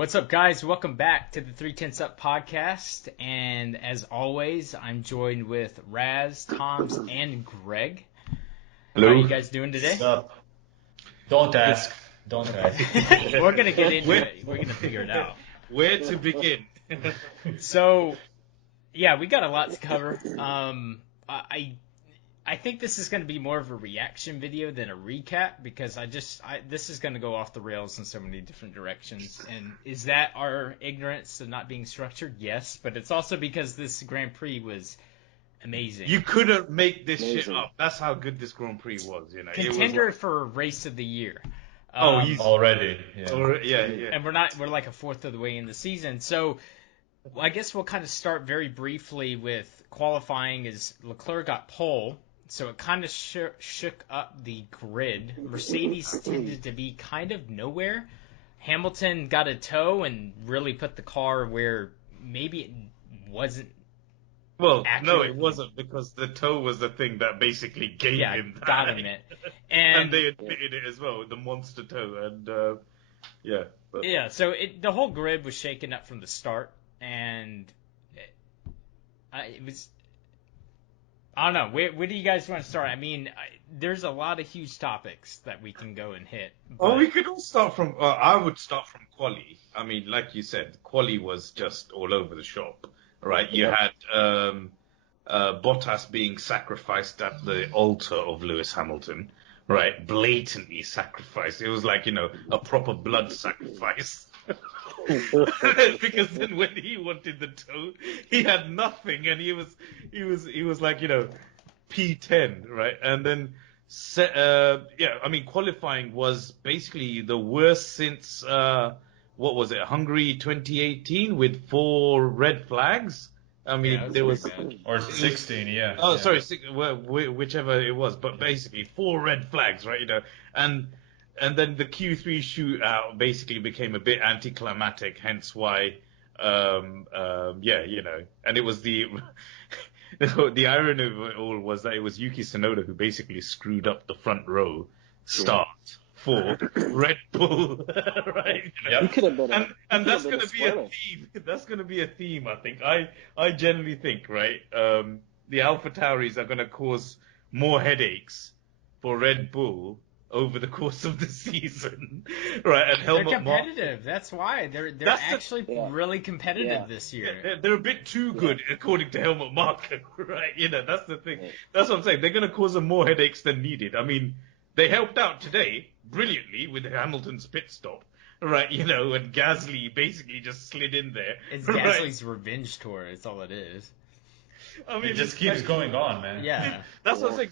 What's up, guys? Welcome back to the 3 Tenths Up podcast. And as always, I'm joined with Raz, Toms, and Greg. Hello. How are you guys doing today? What's up? Don't ask. Don't ask. We're going to get into it. We're going to figure it out. Where to begin? So, yeah, we got a lot to cover. I think this is going to be more of a reaction video than a recap because this is going to go off the rails in so many different directions. And is that our ignorance of not being structured? Yes, but it's also because this Grand Prix was amazing. You couldn't make this shit up. That's how good this Grand Prix was, you know. Contender for Race of the Year. Already. Yeah. Yeah. And we're like a fourth of the way in the season. So I guess we'll kind of start very briefly with qualifying as Leclerc got pole. So it kind of shook up the grid. Mercedes tended to be kind of nowhere. Hamilton got a tow and really put the car where maybe it wasn't. Well, accurate. no, it wasn't because the tow was the thing that basically gave him that. Got him it. And they admitted it as well, the monster tow. And, so the whole grid was shaken up from the start. And it was... I don't know. Where do you guys want to start? I mean, there's a lot of huge topics that we can go and hit. Well, we could all start from... I would start from quali. I mean, like you said, quali was just all over the shop, right? You had Bottas being sacrificed at the altar of Lewis Hamilton, right? Blatantly sacrificed. It was like, a proper blood sacrifice. Because then when he wanted the tow, he had nothing, and he was like P10, right? And then qualifying was basically the worst since what was it, Hungary 2018 with 4 red flags. I mean, there was or 16, yeah. Oh, yeah. Sorry, whichever it was, but basically 4 red flags, right? And then the Q3 shootout basically became a bit anticlimactic, hence why, and it was the irony of it all was that it was Yuki Tsunoda who basically screwed up the front row start for Red Bull, right? And that's going to be a theme. That's going to be a theme, I think. I generally think, right, the AlphaTauris are going to cause more headaches for Red Bull over the course of the season, right? And they're competitive. That's why they're actually really competitive this year. They're a bit too good, according to Helmut Marko, right? That's the thing. That's what I'm saying. They're going to cause them more headaches than needed. I mean, they helped out today brilliantly with Hamilton's pit stop, right? And Gasly basically just slid in there. It's Gasly's revenge tour. That's all it is. I mean, it just keeps going on, man. Yeah, that's what I'm saying.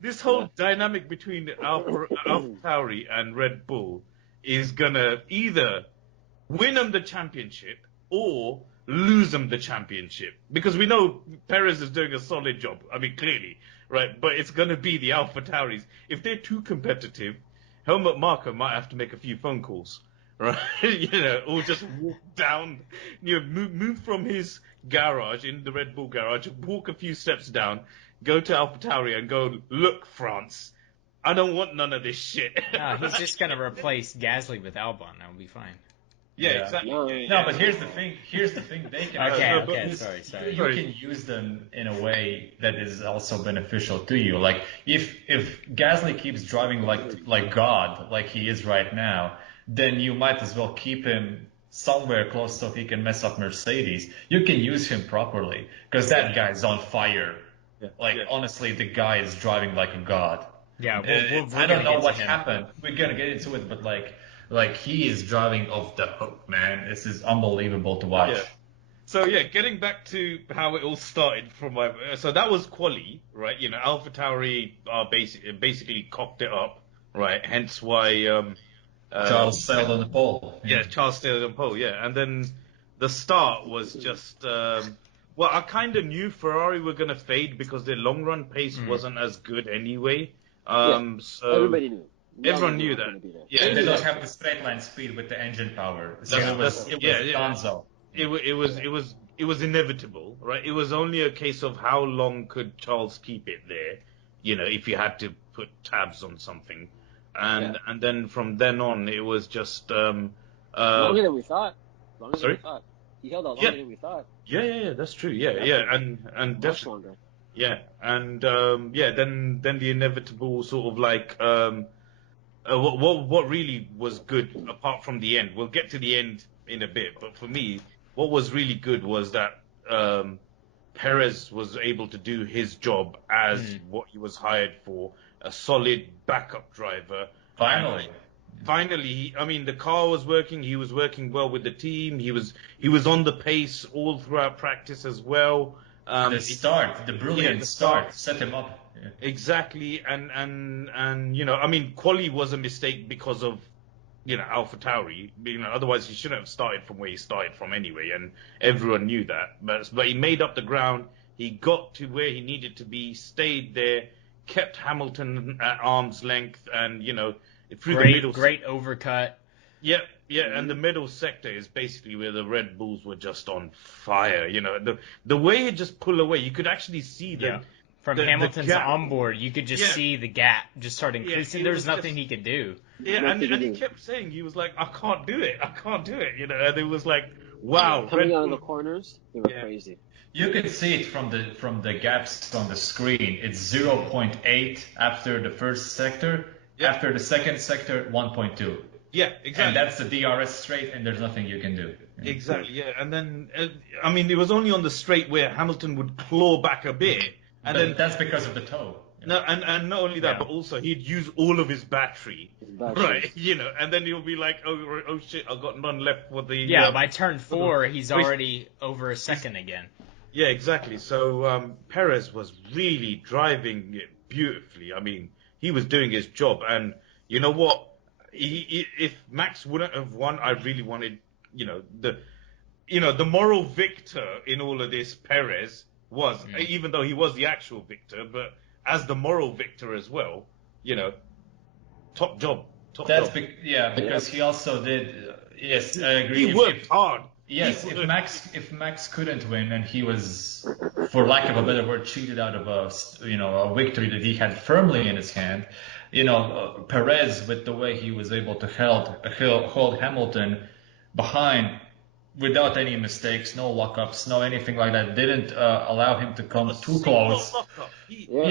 This whole dynamic between AlphaTauri and Red Bull is gonna either win them the championship or lose them the championship, because we know Perez is doing a solid job. I mean, clearly, right? But it's gonna be the AlphaTauris. If they're too competitive, Helmut Marko might have to make a few phone calls, right? Or just walk down, move from his garage in the Red Bull garage, walk a few steps down. Go to AlphaTauri and go, look, France, I don't want none of this shit. No, he's just going to replace Gasly with Albon. That will be fine. Yeah, exactly. No, but here's the thing. They can. Okay. Sorry. You can use them in a way that is also beneficial to you. Like if Gasly keeps driving like God, like he is right now, then you might as well keep him somewhere close so he can mess up Mercedes. You can use him properly because that guy's on fire. Honestly, the guy is driving like a god. Yeah, I don't know what happened. We're gonna get into it, but like he is driving off the hook, man. This is unbelievable to watch. Yeah. So getting back to how it all started so that was quali, right? AlphaTauri basically cocked it up, right? Hence why Charles sailed on the pole. Yeah, Charles sailed on the pole. Yeah, and then the start was just. Well, I kind of knew Ferrari were going to fade because their long-run pace wasn't as good anyway. So everybody knew. Everyone knew that. Yeah, they don't have the straight line speed with the engine power. So it was Gonzo. It was inevitable, right? It was only a case of how long could Charles keep it there, if you had to put tabs on something. And then from then on, it was just longer than we thought. Longer than Sorry? we thought. He held out Yeah. longer than we thought. Yeah, that's true. Yeah, Definitely. and Much definitely. longer. Yeah, and then the inevitable sort of like what really was good apart from the end. We'll get to the end in a bit, but for me, what was really good was that Perez was able to do his job as what he was hired for, a solid backup driver. Finally. Finally, I mean, the car was working. He was working well with the team. He was on the pace all throughout practice as well. The brilliant start set him up. Yeah. Exactly, and I mean, quali was a mistake because of AlphaTauri. Otherwise he shouldn't have started from where he started from anyway, and everyone knew that. But he made up the ground. He got to where he needed to be, stayed there, kept Hamilton at arm's length, and through the middle. Great overcut. Yeah, and the middle sector is basically where the Red Bulls were just on fire. The way it just pulled away, you could actually see them. From Hamilton's onboard, you could just see the gap just start increasing. There's nothing he could do. Yeah, and he kept saying, he was like, I can't do it. And it was like, wow. Coming out of the corners, they were crazy. You can see it from the gaps on the screen. It's 0.8 after the first sector. Yeah. After the second sector, 1.2. Yeah, exactly. And that's the DRS straight, and there's nothing you can do. Exactly, yeah. And then, I mean, it was only on the straight where Hamilton would claw back a bit. And then that's because of the toe. No, and not only that, but also he'd use all of his battery, right? And then he'll be like, oh shit, I've got none left for the. Yeah, by turn 4, he's already over a second again. Yeah, exactly. So Perez was really driving it beautifully. I mean, he was doing his job, and you know what? If Max wouldn't have won, I really wanted, the moral victor in all of this, Perez was, even though he was the actual victor, but as the moral victor as well, top job. Because he also did. Yes, I agree. He worked hard. Yes, if Max couldn't win and he was, for lack of a better word, cheated out of a victory that he had firmly in his hand, Perez, with the way he was able to hold Hamilton behind without any mistakes, no lockups, no anything like that, didn't allow him to come too close. Even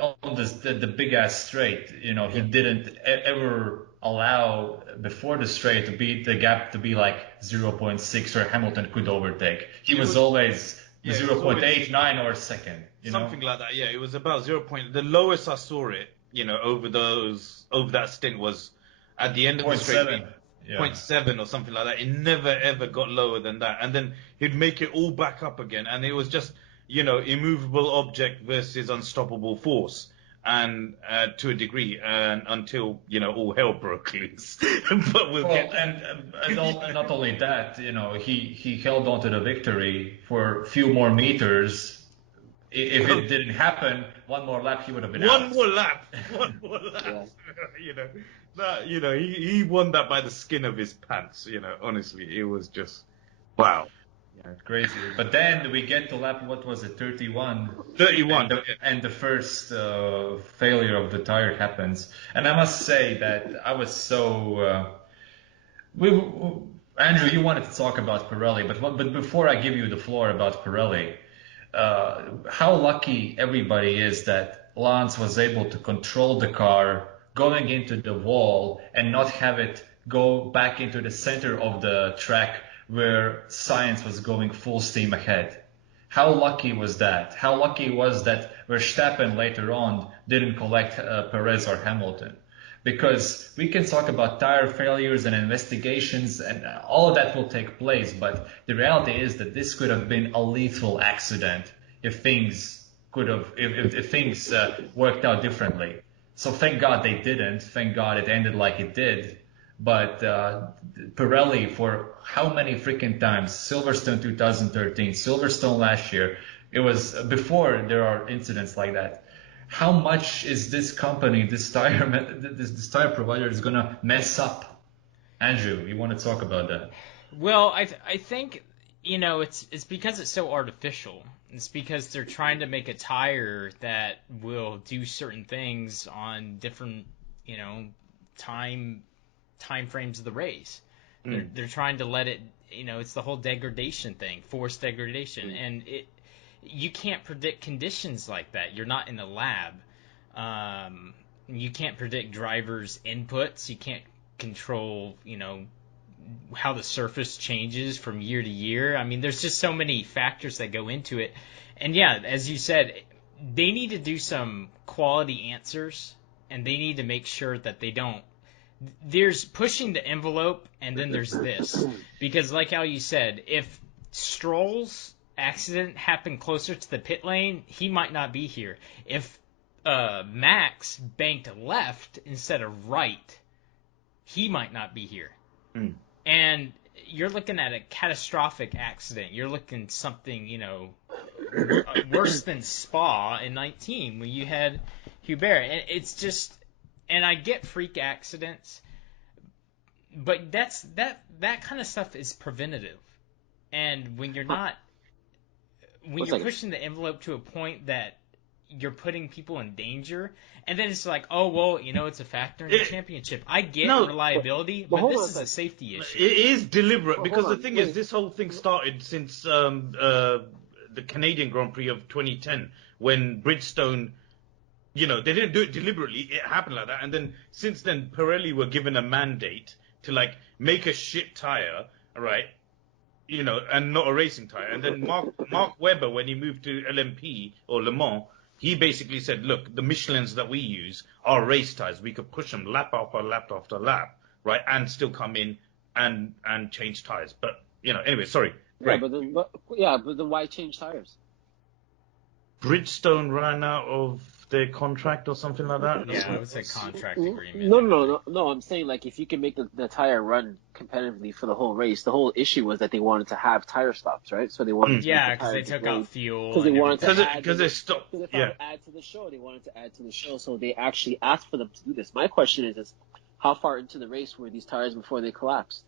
on the big ass straight, he didn't ever allow before the straight to be the gap to be like 0.6 where Hamilton could overtake. He was always 0.89 or a second. Something like that. Yeah, it was about 0. The lowest I saw it, over that stint was at the end of the straight. 0.7 or something like that. It never ever got lower than that, and then he'd make it all back up again, and it was just immovable object versus unstoppable force, and to a degree, and until all hell broke loose. But and not only that, he held on to the victory for a few more meters. If it didn't happen, one more lap he would have been out. One more lap. He won that by the skin of his pants. Honestly, it was just wow. Yeah, crazy. But then we get to lap, what was it, 31? 31. And the first failure of the tire happens. And I must say that I was so... Andrew, you wanted to talk about Pirelli, but before I give you the floor about Pirelli, how lucky everybody is that Lance was able to control the car going into the wall and not have it go back into the center of the track where Sainz was going full steam ahead. How lucky was that? How lucky was that Verstappen later on didn't collect Perez or Hamilton? Because we can talk about tire failures and investigations and all of that will take place, but the reality is that this could have been a lethal accident if things worked out differently. So thank God they didn't. Thank God it ended like it did. But Pirelli, for how many freaking times? Silverstone 2013, Silverstone last year. It was before there are incidents like that. How much is this company, this tire provider, is gonna mess up? Andrew, you want to talk about that? Well, I think it's because it's so artificial. It's because they're trying to make a tire that will do certain things on different time frames of the race. They're trying to let it, it's the whole degradation thing, forced degradation, and you can't predict conditions like that. You're not in the lab. You can't predict drivers' inputs. You can't control, how the surface changes from year to year. I mean, there's just so many factors that go into it. And yeah, as you said, they need to do some quality answers, and they need to make sure that they don't. There's pushing the envelope, and then there's this. Because like how you said, if Stroll's accident happened closer to the pit lane, he might not be here. If Max banked left instead of right, he might not be here. And you're looking at a catastrophic accident. You're looking something, worse than Spa in 19 when you had Hubert. And it's just, and I get freak accidents, but that kind of stuff is preventative. And when you're not, when you're pushing the envelope to a point that you're putting people in danger, and then it's like, oh, well, it's a factor in the championship. I get reliability, but this is a safety issue. It is deliberate, because the thing is, this whole thing started since the Canadian Grand Prix of 2010, when Bridgestone, they didn't do it deliberately. It happened like that. And then since then, Pirelli were given a mandate to, make a shit tire, right? And not a racing tire. And then Mark Webber, when he moved to LMP or Le Mans, he basically said, look, the Michelins that we use are race tires. We could push them lap after lap after lap, right, and still come in and change tires. But, anyway, sorry. Yeah, but then why change tires? Bridgestone ran out of their contract or something like that? Yeah, it was a contract agreement. No. I'm saying, if you can make the tire run competitively for the whole race, the whole issue was that they wanted to have tire stops, right? So they wanted to because they took out fuel. Because they wanted to add. Because they stopped. Because they found add to the show. They wanted to add to the show, so they actually asked for them to do this. My question is how far into the race were these tires before they collapsed,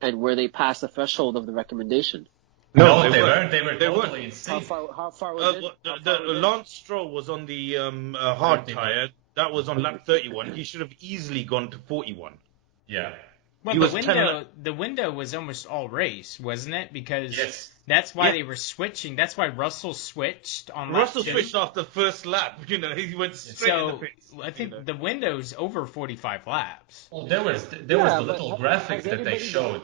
and were they past the threshold of the recommendation? No, they weren't. They were totally insane. How far was it? Lance Stroll was on the hard tire. That was on lap 31. He should have easily gone to 41. Yeah. Well, the window was almost all race, wasn't it? Because that's why they were switching. That's why Russell switched on lap 2. Switched off the first lap. He went straight in the pits. I think the window's over 45 laps. Well, there was the little graphic that they showed.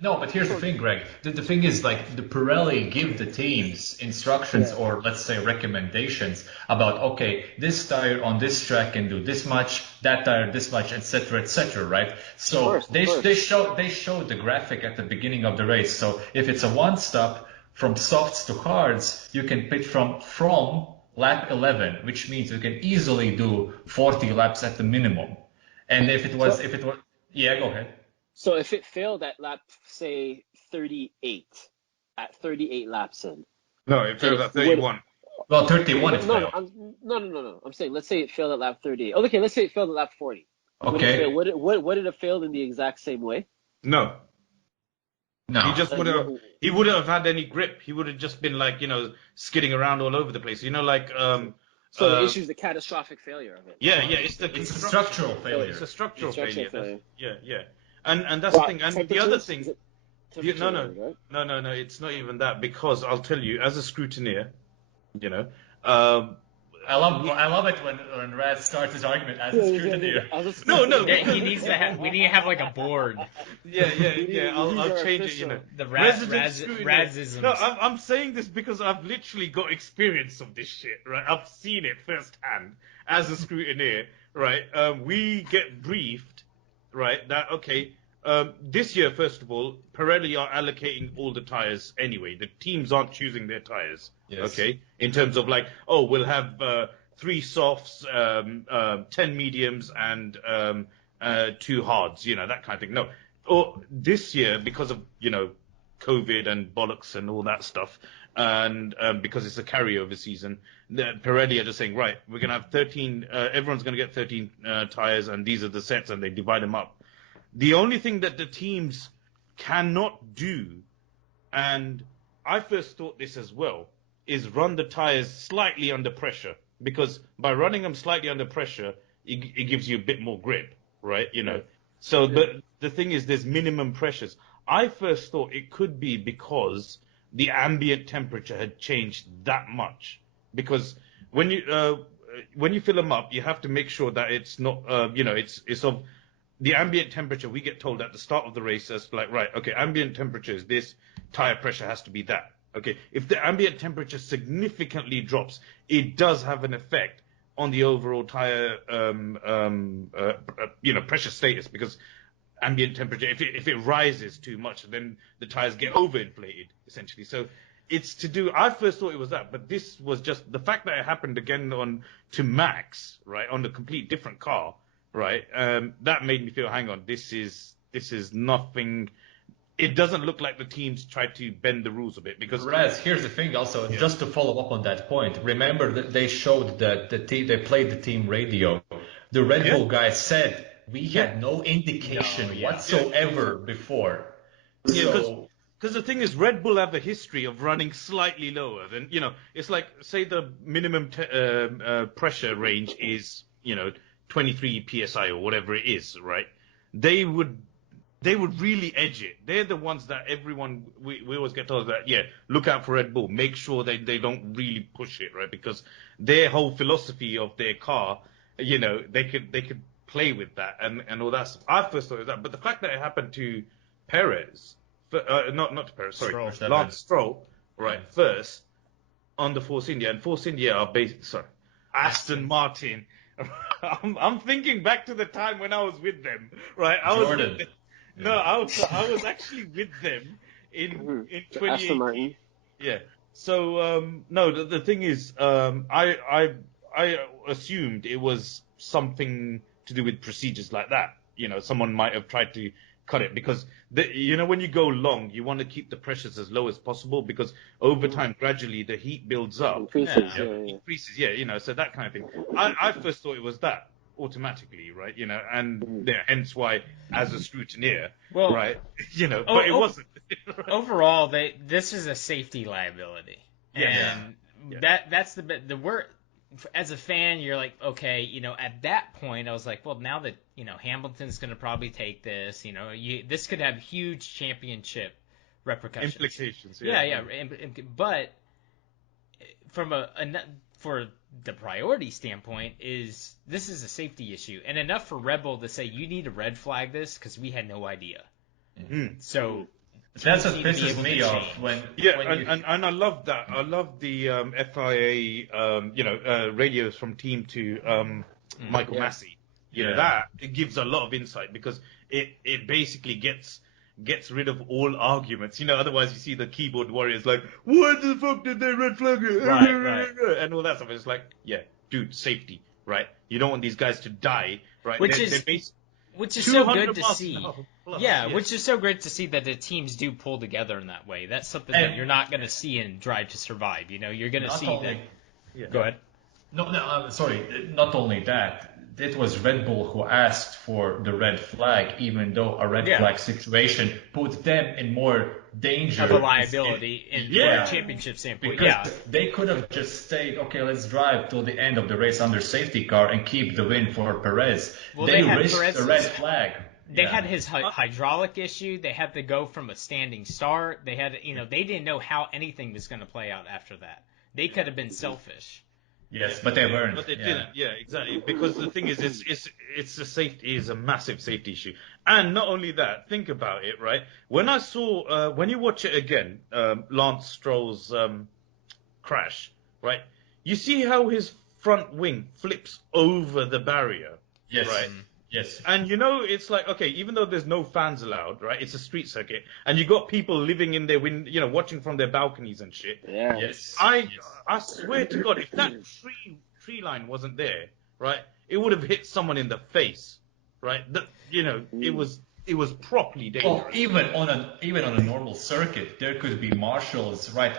No, but here's the thing, Greg. The thing is, the Pirelli give the teams instructions or, let's say, recommendations about, okay, this tire on this track can do this much, that tire this much, etc., right? So they showed the graphic at the beginning of the race. So if it's a one-stop from softs to hards, you can pit from lap 11, which means you can easily do 40 laps at the minimum. And if it was, yeah, go ahead. So if it failed at lap, say, 38, at 38 laps in. No, it failed at 31. Well, 31 it failed. No. I'm saying, let's say it failed at lap 38. Okay, let's say it failed at lap 40. Okay. Would it have failed in the exact same way? No. No. He wouldn't have had any grip. He would have just been skidding around all over the place. So the issue is the catastrophic failure of it. Yeah, it's a structural failure. It's a structural failure. Yeah. And that's the thing. And the other thing, no, it's not even that, because I'll tell you, as a scrutineer, I love it when Raz starts his argument as a scrutineer. No. He needs to have. We need to have a board. Yeah. I'll change it. The Razisms. No, I'm saying this because I've literally got experience of this shit, right? I've seen it firsthand as a scrutineer, right? We get briefed, right? That this year, first of all, Pirelli are allocating all the tires anyway. The teams aren't choosing their tires. Yes. Okay, in terms of we'll have 3 softs, 10 mediums, and 2 hards. That kind of thing. No, this year, because of COVID and bollocks and all that stuff, and because it's a carryover season, Pirelli are just saying, right, we're gonna have 13. Everyone's gonna get 13 tires, and these are the sets, and they divide them up. The only thing that the teams cannot do, and I first thought this as well, is run the tires slightly under pressure, because by running them slightly under pressure, it gives you a bit more grip, right? So, but the thing is, there's minimum pressures. I first thought it could be because the ambient temperature had changed that much. Because when you fill them up, you have to make sure that it's not, it's of the ambient temperature. We get told at the start of the race, as like, right, okay, ambient temperature is this, tire pressure has to be that. Okay, if the ambient temperature significantly drops, it does have an effect on the overall tire, pressure status, because ambient temperature, if it rises too much, then the tires get overinflated, essentially. So it's to do, I first thought it was that, but this was just the fact that it happened again to Max, right, on a complete different car, right, that made me feel, hang on, this is nothing. It doesn't look like the teams tried to bend the rules a bit, because Raz, here's the thing also, just to follow up on that point. Remember that they showed that they played the team radio. The Red Bull guy said we had no indication whatsoever before. Yeah, because the thing is, Red Bull have a history of running slightly lower than, it's like, say the minimum pressure range is, 23 psi or whatever it is, right? They would really edge it. They're the ones that we always get told that, look out for Red Bull. Make sure they don't really push it, right? Because their whole philosophy of their car, they could play with that and all that stuff. I first thought it was that. But the fact that it happened to Perez, not to Perez, sorry, Lance Stroll, right, first on the Force India. And Force India are Aston Martin. I'm thinking back to the time when I was with them, right? I was actually with them in 2018. Yeah. So no, the thing is, I assumed it was something to do with procedures like that. Someone might have tried to cut it, because when you go long, you want to keep the pressures as low as possible, because over time, gradually the heat builds up. Increases, so that kind of thing. I first thought it was that automatically, right? And hence why, as a scrutineer, right, but it wasn't. Overall, this is a safety liability, and that's the word. As a fan, you're like, okay, at that point, I was like, well, now that, Hamilton's going to probably take this, this could have huge championship repercussions. Implications, But for the priority standpoint, this is a safety issue, and enough for Red Bull to say, you need to red flag this because we had no idea. So that's what pisses me off and I love that. I love the FIA, radios from team to Michael Massey. That it gives a lot of insight, because it basically gets rid of all arguments. Otherwise you see the keyboard warriors like, what the fuck did they red flag it? Right. And all that stuff. It's like, dude, safety, right? You don't want these guys to die, right? Which is so good to see. Which is so great to see that the teams do pull together in that way. That's something that you're not going to see in Drive to Survive. You're going to see that. Go ahead. No, sorry. Not only that, it was Red Bull who asked for the red flag, even though a red flag situation put them in more danger of a liability from a championship standpoint. Because they could have just stayed, okay, let's drive till the end of the race under safety car and keep the win for Perez. Well, they risked the red flag. They had his hydraulic issue. They had to go from a standing start. They had, they didn't know how anything was going to play out after that. They could have been selfish. Yes, but they weren't. But they didn't. Yeah, exactly. Because the thing is, it's a safety, is a massive safety issue. And not only that, think about it, right? When I saw, when you watch it again, Lance Stroll's crash, right? You see how his front wing flips over the barrier, right? Yes. And it's like, okay, even though there's no fans allowed, right? It's a street circuit, and you got people living in their watching from their balconies and shit. Yeah. Yes. I swear to God, if that tree line wasn't there, right, it would have hit someone in the face, right? It was properly dangerous. Oh, even on a normal circuit, there could be marshals right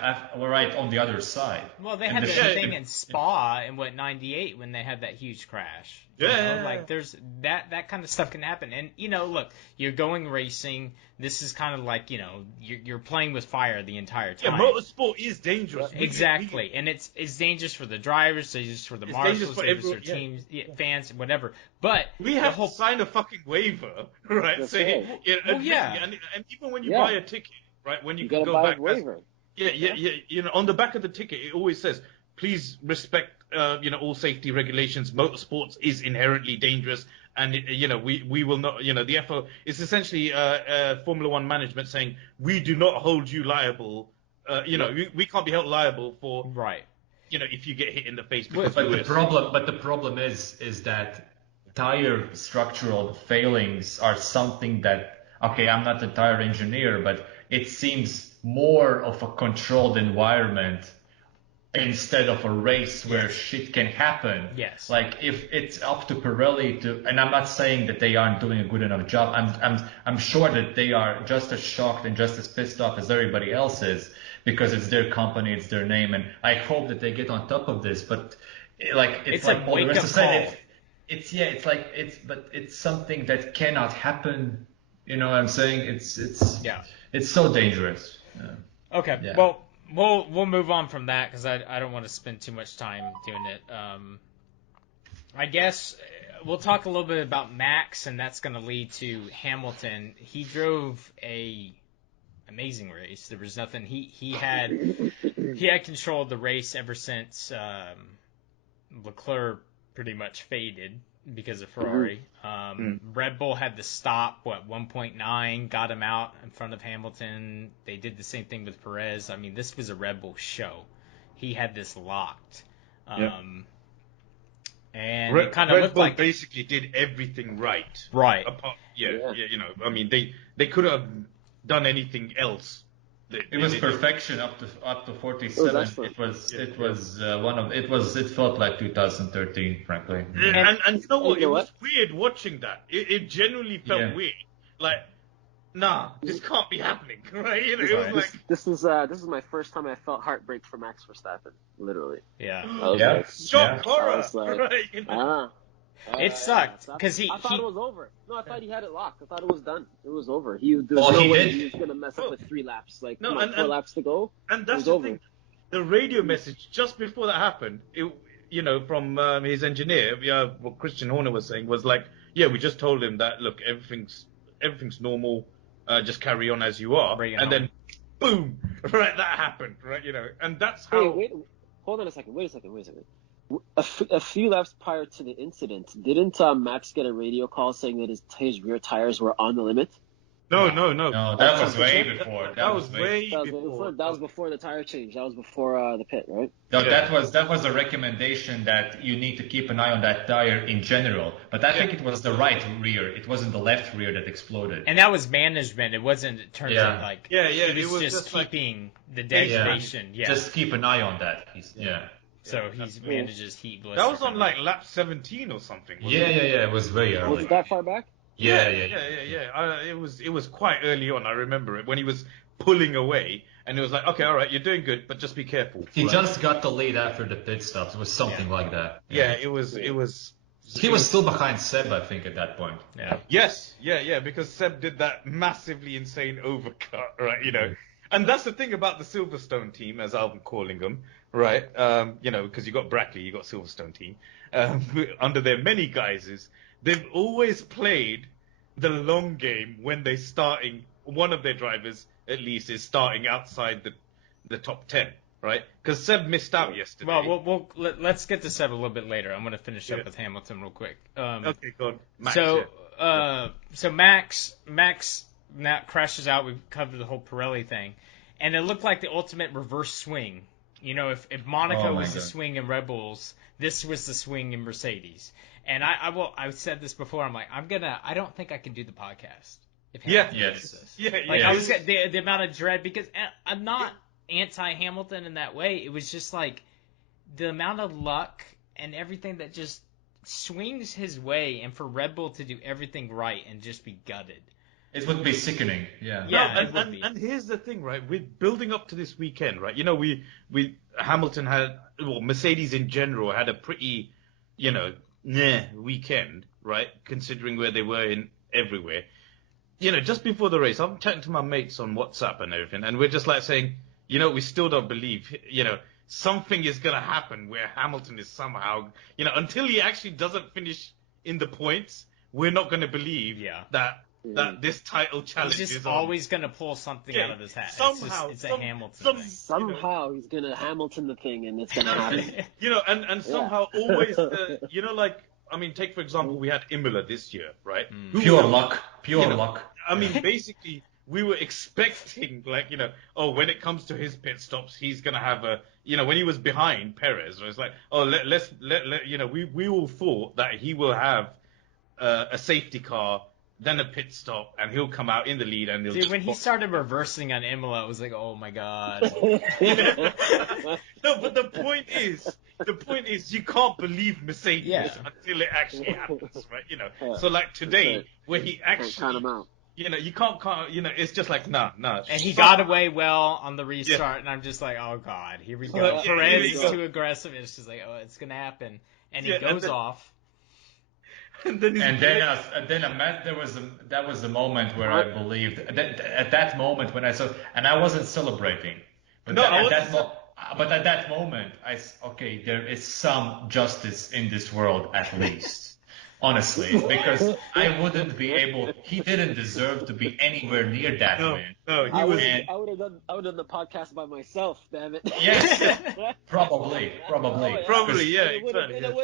on the other side. Well, they had the thing in Spa in 98 when they had that huge crash. Yeah. Like there's that kind of stuff can happen. And look, you're going racing. This is kind of like you're playing with fire the entire time. Yeah, motorsport is dangerous. Exactly, and it's dangerous for the drivers, dangerous for the marshals, dangerous for teams, fans, whatever. But we have to sign a fucking waiver, right? Saying, and even when you buy a ticket, right? When you can go back, waiver. On the back of the ticket, it always says, please respect, all safety regulations. Motorsports is inherently dangerous, and we will not. The FO is essentially Formula One management saying we do not hold you liable. We can't be held liable for if you get hit in the face. But the problem is that tire structural failings are something that, okay, I'm not a tire engineer, but it seems more of a controlled environment instead of a race where shit can happen. Yes. Like if it's up to Pirelli to, and I'm not saying that they aren't doing a good enough job. I'm sure that they are just as shocked and just as pissed off as everybody else is, because it's their company, it's their name, and I hope that they get on top of this. But it's like all the rest of the it's something that cannot happen. You know what I'm saying? It's so dangerous. Okay. Yeah. Well, we'll move on from that because I don't want to spend too much time doing it. I guess we'll talk a little bit about Max, and that's going to lead to Hamilton. He drove a amazing race. There was nothing. He had control of the race ever since Leclerc pretty much faded because of Ferrari. Red Bull had to stop 1.9, got him out in front of Hamilton. They did the same thing with Perez. I mean, this was a Red Bull show. He had this locked. And it kind of looked Bull like basically did everything right. Right. I mean, they could have done anything else. It was perfection up to 47. It felt like 2013, frankly. And you know what? It was weird watching that. It genuinely felt weird. Like, nah, this can't be happening, right? It was like this is my first time I felt heartbreak for Max Verstappen, literally. Yeah. Shock horror. Right? It sucked because I thought it was over. No, I thought he had it locked. I thought it was done. It was over. He was gonna mess up with 3 laps. Like, 4 laps to go. And that's the thing. The radio message just before that happened, from his engineer, what Christian Horner was saying was like, we just told him that, look, everything's normal. Just carry on as you are. And then, boom, right, that happened, right? And that's how. Wait, hold on a second. Wait a second. A few laps prior to the incident, didn't Max get a radio call saying that his rear tires were on the limit? No. That was way before. That was way before. That was before the tire change. That was before the pit, right? No, that was a recommendation that you need to keep an eye on that tire in general. But I think it was the right rear. It wasn't the left rear that exploded. And that was management. It wasn't in terms of like. It was just keeping the degradation. Yeah. Just keep an eye on that. So he manages heat blister. That was on like lap 17 or something. It was very early. Was it that far back? Yeah. It was quite early on. I remember it when he was pulling away, and it was like, okay, all right, you're doing good, but just be careful. He just got the lead after the pit stops. It was something like that. Yeah, it was. He was still behind Seb, I think, at that point. Yeah. Yes. Yeah. Because Seb did that massively insane overcut, right? And that's the thing about the Silverstone team, as I'm calling them, right? Because you got Brackley, you got Silverstone team. Under their many guises, they've always played the long game when they're starting. One of their drivers, at least, is starting outside the top 10, right? Because Seb missed out yesterday. Well, let's get to Seb a little bit later. I'm going to finish up with Hamilton real quick. Okay, go on. Max, so Max now crashes out. We've covered the whole Pirelli thing, and it looked like the ultimate reverse swing. If Monaco was the swing in Red Bulls, this was the swing in Mercedes. And I said this before. I'm like, I don't think I can do the podcast if Hamilton does this. I was the amount of dread, because I'm not anti-Hamilton in that way. It was just like the amount of luck and everything that just swings his way, and for Red Bull to do everything right and just be gutted. It would be sickening. And here's the thing, right? With building up to this weekend, right? Hamilton had, Mercedes in general had a pretty, weekend, right? Considering where they were in everywhere. Just before the race, I'm chatting to my mates on WhatsApp and everything, and we're just like saying, we still don't believe, something is going to happen where Hamilton is somehow, until he actually doesn't finish in the points, we're not going to believe that this title challenge He's just is on. always going to pull something out of his hat. Somehow, it's a Hamilton thing. Somehow he's going to Hamilton the thing, and it's going to happen. And somehow always, take for example, we had Imola this year, right? Pure luck. I mean, basically, we were expecting, when it comes to his pit stops, he's gonna have when he was behind Perez, it's like, we all thought that he will have a safety car, then a pit stop, and he'll come out in the lead, and Dude, when he started reversing on Imola, it was like, oh my god. No, but the point is, you can't believe Mercedes until it actually happens, right? So like today, where he actually count him out. You can't, it's just like, nah. And he got away well on the restart, and I'm just like, oh god, here we go. Perez is too aggressive, and it's just like, oh, it's gonna happen. And he goes off. And then that was the moment where I believed that at that moment when I saw, and I wasn't celebrating, but at that moment okay, there is some justice in this world at least. Honestly, because I wouldn't be able. He didn't deserve to be anywhere near that win. No, I would have done the podcast by myself. Damn it. Yes, probably. Yeah, It would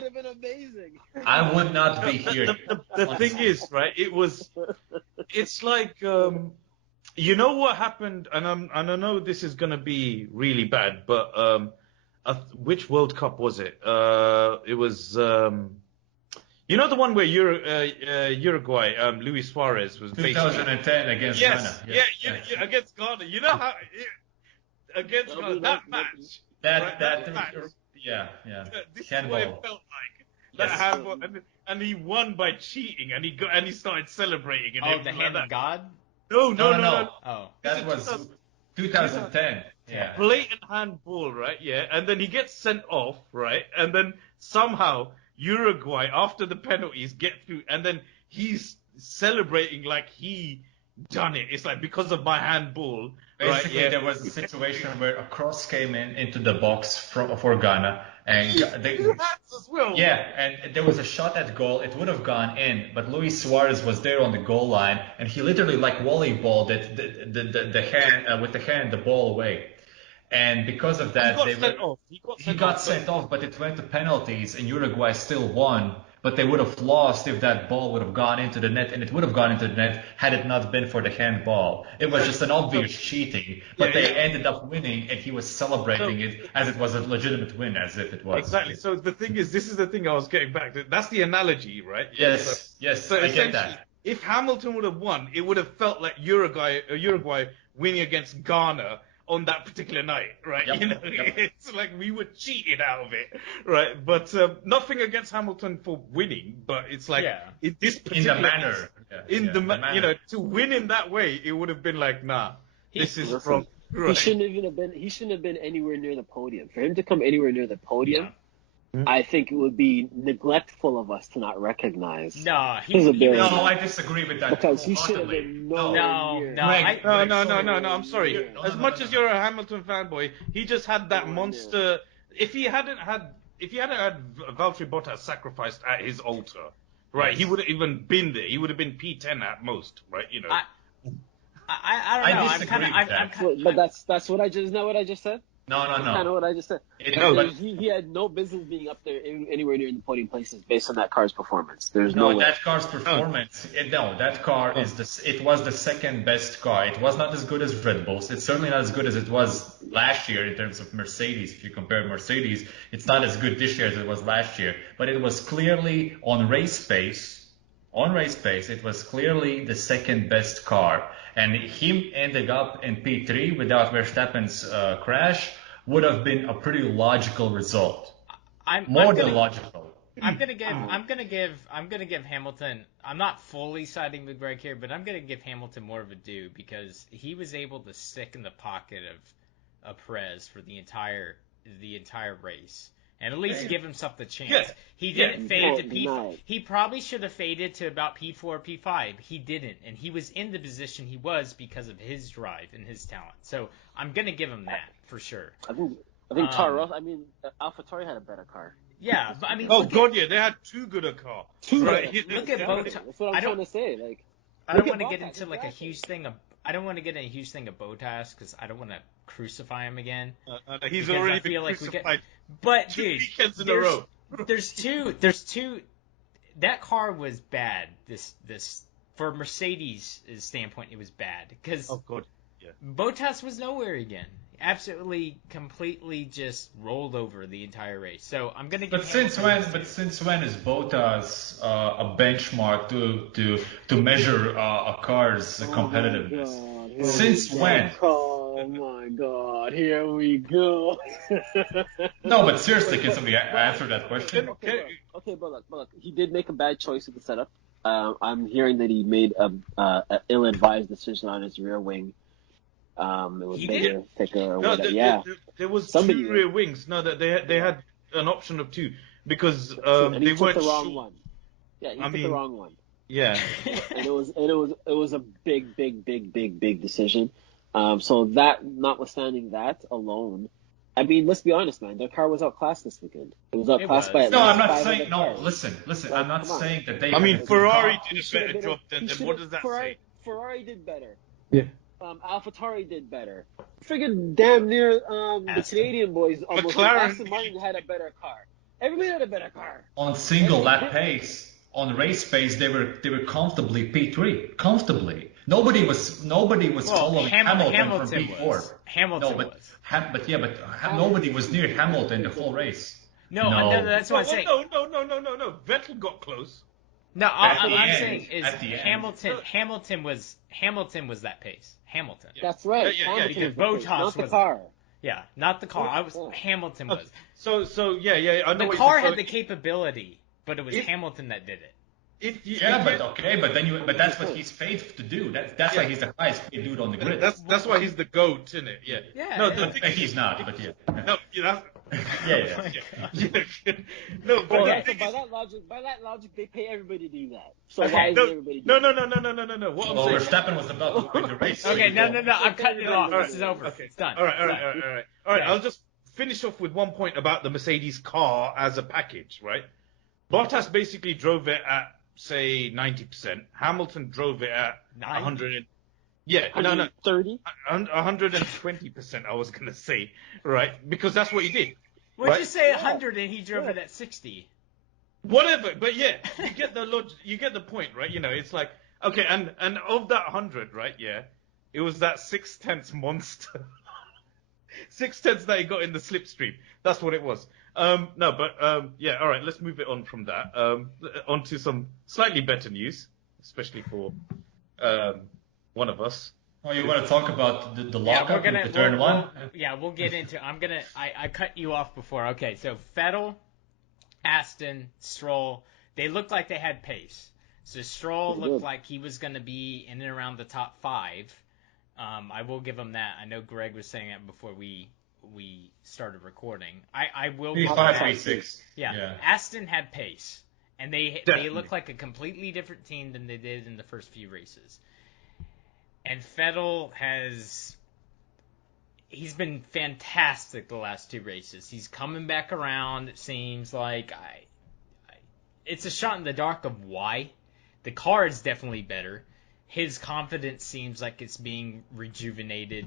have been amazing. I would not be here. The thing is, right? It's like, you know what happened, and I know this is gonna be really bad, but which World Cup was it? It was. The one where Uruguay, Luis Suarez was 2010 against Ghana. Yeah, against Ghana. You know how against Ghana, that match. This is what it felt like. That handball, and he won by cheating, and he started celebrating. And the hand of God? No. Oh, that was 2010. Yeah. Blatant handball, right? Yeah, and then he gets sent off, right? And then somehow Uruguay, after the penalties, get through, and then he's celebrating like he done it. It's like, because of my handball. Basically, right? There was a situation where a cross came into the box for Ghana, and as well. Yeah, and there was a shot at goal. It would have gone in, but Luis Suarez was there on the goal line, and he literally volleyballed it, the hand with the hand the ball away. And because of that, he got sent off, but it went to penalties, and Uruguay still won. But they would have lost if that ball would have gone into the net, and it would have gone into the net had it not been for the handball. It was just an obvious cheating, but they ended up winning, and he was celebrating it as it was a legitimate win, as if it was. Exactly. So the thing is, this is the thing I was getting back to. That's the analogy, right? Yes, so I get that. If Hamilton would have won, it would have felt like Uruguay winning against Ghana on that particular night, right? Yep. It's like we were cheated out of it, right? But nothing against Hamilton for winning, but it's like this particular in the manner, to win in that way, it would have been like, nah, this is wrong. Right. He shouldn't have been anywhere near the podium. For him to come anywhere near the podium, I think it would be neglectful of us to not recognize. No, I disagree with that. Because he should have been No, I'm sorry. As much as you're a Hamilton fanboy, he just had that monster. If he hadn't had Valtteri Bottas sacrificed at his altar, right, he wouldn't even been there. He would have been P10 at most, right? I don't know. I disagree with that. But that's what I just. Isn't that what I just said? No. Kind of what I just said. He had no business being up there anywhere near the podium places based on that car's performance. There's no way. That car's performance. That car it was the second best car. It was not as good as Red Bull's. It's certainly not as good as it was last year in terms of Mercedes. If you compare Mercedes, it's not as good this year as it was last year. But it was clearly on race pace. It was clearly the second best car. And him ending up in P3 without Verstappen's crash would have been a pretty logical result. More than logical. I'm gonna give Hamilton. I'm not fully siding with Greg here, but I'm gonna give Hamilton more of a due because he was able to stick in the pocket of Perez for the entire race. and at least give himself the chance. Yeah. He didn't fade to P5. Deny. He probably should have faded to about P4, P5. He didn't, and he was in the position he was because of his drive and his talent. So I'm gonna give him that for sure. I think Toro Rosso. I mean, AlphaTauri had a better car. Yeah, but I mean, Oh look God, at, yeah, they had too good a car. Right. look at Bottas. That's what I I'm don't- trying to say. Like, I don't look want to at get Bottas, into like a exactly. huge thing of. I don't want to get in a huge thing of Bottas because I don't want to crucify him again. He's Because I already feel been like we get- crucified But 2 dude, weekends in a there's- row. There's two. That car was bad. This for Mercedes' standpoint, it was bad because Oh God, yeah. Bottas was nowhere again. Absolutely, completely just rolled over the entire race. So I'm gonna give. But since when is Bottas a benchmark to measure a car's competitiveness? Oh my God, Since when? Oh my God! Here we go. No, but seriously, can somebody answer that question? Okay, but look, he did make a bad choice at the setup. I'm hearing that he made a ill-advised decision on his rear wing. It was He bigger, did? thicker, or No, whatever. Yeah. there was Somebody 2 did. rear wings. No, that they had an option of 2 because And he they took weren't the wrong sure. one. Yeah, he I took the mean- wrong one. Yeah. And it was a big decision. So that, notwithstanding that alone, I mean, let's be honest, man. Their car was outclassed this weekend. It was outclassed by at No, least I'm not 5 saying. other No, cars. listen. Like, I'm not come on. saying that they. I mean, had a Ferrari car. did a Should have better been job than he what does that say? Ferrari did better. Yeah. AlphaTauri did better. Friggin' damn near the Aston. Canadian boys almost. McLaren- Aston Martin had a better car. Everybody had a better car. On single lap pace, on race pace, they were comfortably P3, comfortably. Nobody was following Hamilton from P4. was. Hamilton No, but was. nobody was near Hamilton the whole race. No, that's what I'm saying. No. Vettel got close. No, At all the I'm end, saying is at the end. Hamilton was that pace. Hamilton. That's right. Yeah. Hamilton was the Bottas pace, not the was- car. Yeah, not the car. Yeah. Hamilton was. So yeah. I know The what car you're saying. had the capability, but it was If- Hamilton that did it. But that's what he's paid to do. That's why he's the highest paid dude on the grid. That's why he's the GOAT, isn't it? Yeah. Yeah, No, yeah. the thing He's not, but yeah. No, yeah, Yeah. yeah. No, but Okay, the so thing by is- that logic, they pay everybody to do that. So Okay. why is everybody no. doing that? No. What I'm Well, saying. Verstappen was about to win the race. Okay, no. I'm cutting it off. All right. This is over. Okay. It's done. All right. Okay. I'll just finish off with one point about the Mercedes car as a package, right? Bottas basically drove it at, say, 90%. Hamilton drove it at 100. Yeah, no. 130? 120%, I was going to say, right? Because that's what he did. What'd right? you say 100 and he drove it at 60? Whatever, but yeah, you get the point, right? You know, it's like, okay, and of that 100, right? Yeah, it was that 6/10 monster. 6/10 that he got in the slipstream. That's what it was. Yeah, all right, let's move it on from that. On to some slightly better news, especially for one of us. Oh, you want to talk about the lockup with the turn one? We'll get into. I cut you off before. Okay, so Vettel, Aston, Stroll, they looked like they had pace. So Stroll looked like he was going to be in and around the top 5. I will give him that. I know Greg was saying that before we started recording. I will give him 5, that. 6. Yeah. Aston had pace, and they look like a completely different team than they did in the first few races. And Vettel he's been fantastic the last 2 races. He's coming back around, it seems like. It's a shot in the dark of why. The car is definitely better. His confidence seems like it's being rejuvenated.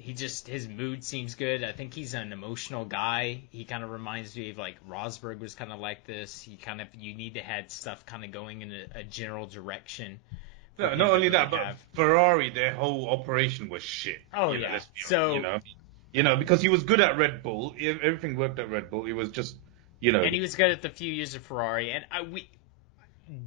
His mood seems good. I think he's an emotional guy. He kind of reminds me of like Rosberg was kind of like this. You need to have stuff kind of going in a general direction. No, not only that, but Ferrari, their whole operation was shit. Oh, you know, yeah. let's be So, honest, because he was good at Red Bull. Everything worked at Red Bull. It was just, And he was good at the few years of Ferrari. And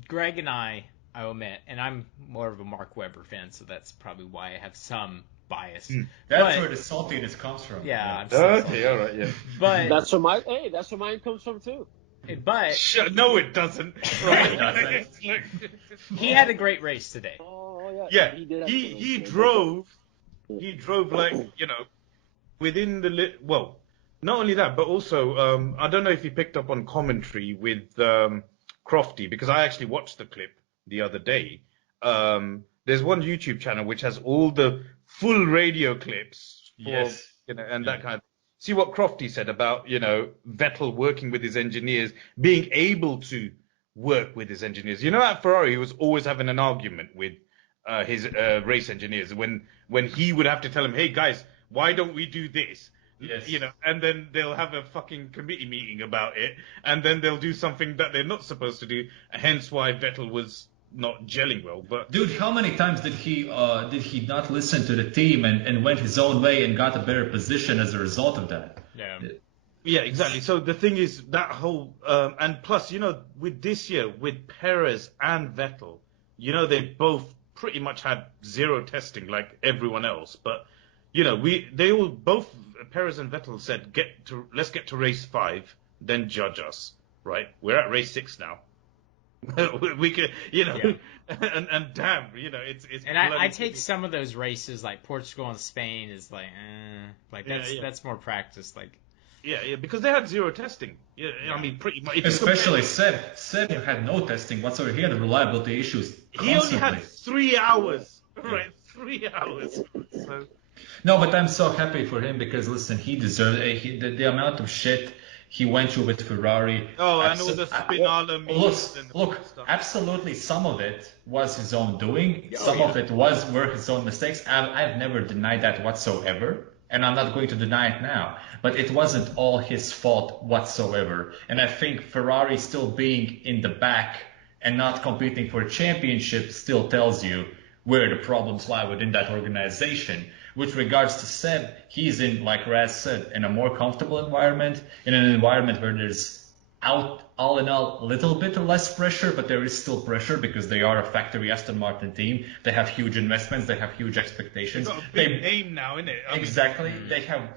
Greg and I will admit, and I'm more of a Mark Webber fan, so that's probably why I have some bias. That's where the saltiness comes from. Yeah. I'm okay, all right, yeah. But That's where mine comes from too. But no, it doesn't. Right? he had a great race today. Oh Yeah, he did. he drove like within Not only that, but also, I don't know if you picked up on commentary with Crofty, because I actually watched the clip the other day. There's one YouTube channel which has all the full radio clips for, Yes. and that kind of. See what Crofty said about, Vettel working with his engineers, being able to work with his engineers. At Ferrari, he was always having an argument with his race engineers when he would have to tell them, hey guys, why don't we do this? Yes. And then they'll have a fucking committee meeting about it, and then they'll do something that they're not supposed to do. Hence why Vettel was not gelling well. But Dude, how many times did he not listen to the team and went his own way and got a better position as a result of that? Yeah. yeah, exactly. So the thing is that whole and plus, with this year with Perez and Vettel, they both pretty much had zero testing like everyone else. But they all both Perez and Vettel said let's get to race 5, then judge us. Right? We're at race 6 now. we could, and damn, it's. And I take some of those races like Portugal and Spain is like that's more practice. Like, yeah, because they had zero testing. Yeah, I mean, pretty much. Especially Seb had no testing whatsoever. He had reliability issues constantly. He only had 3 hours, right? 3 hours. So. No, but I'm so happy for him because listen, he deserved the amount of shit he went through with Ferrari. Oh, and all the Spinala memes. Look, absolutely, some of it was his own doing. Some of it were his own mistakes. I've never denied that whatsoever, and I'm not going to deny it now. But it wasn't all his fault whatsoever. And I think Ferrari still being in the back and not competing for a championship still tells you where the problems lie within that organization. With regards to Seb, he's in, like Raz said, in a more comfortable environment, in an environment where there's all in all a little bit less pressure, but there is still pressure because they are a factory Aston Martin team. They have huge investments, they have huge expectations. They've got a big name now, innit? Exactly.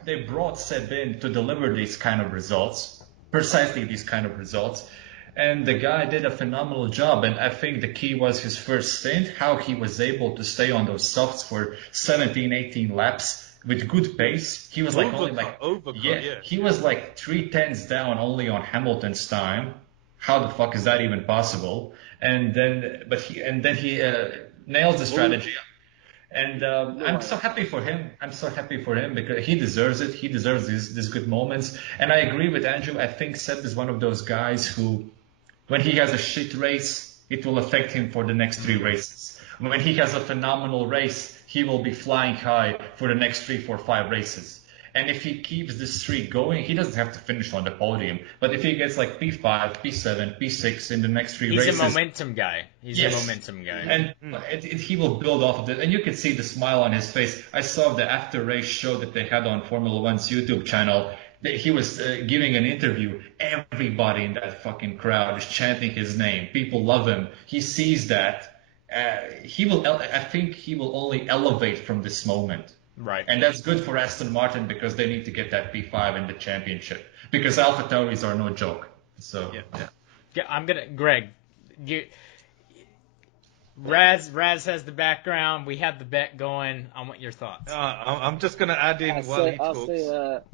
They brought Seb in to deliver these kind of results, precisely these kind of results. And the guy did a phenomenal job. And I think the key was his first stint, how he was able to stay on those softs for 17, 18 laps with good pace. He was he was like 3/10 down only on Hamilton's time. How the fuck is that even possible? And then he nails the strategy. And I'm so happy for him. Because he deserves it. He deserves these good moments. And I agree with Andrew. I think Seb is one of those guys who, when he has a shit race, it will affect him for the next 3 races. When he has a phenomenal race, he will be flying high for the next 3, 4, 5 races. And if he keeps this streak going, he doesn't have to finish on the podium. But if he gets like P5, P7, P6 in the next 3 races... He's a momentum guy. And he will build off of it. And you can see the smile on his face. I saw the after-race show that they had on Formula One's YouTube channel. He was giving an interview. Everybody in that fucking crowd is chanting his name. People love him. He sees that. I think he will only elevate from this moment. Right. And that's good for Aston Martin because they need to get that P5 in the championship. Because AlphaTauris are no joke. So. Yeah, Greg, Raz has the background. We have the bet going. I want your thoughts. I'm just gonna add in while he talks.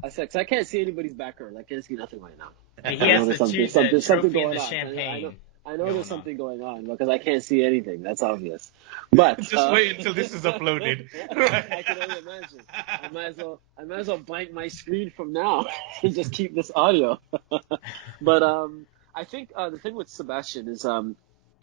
Because I can't see anybody's background. I can't see nothing right now. He has to choose the trophy and the champagne. I know there's something going on because I can't see anything. That's obvious. But just wait until this is uploaded. I can only imagine. I might as well blank my screen from now and just keep this audio. But I think the thing with Sebastian is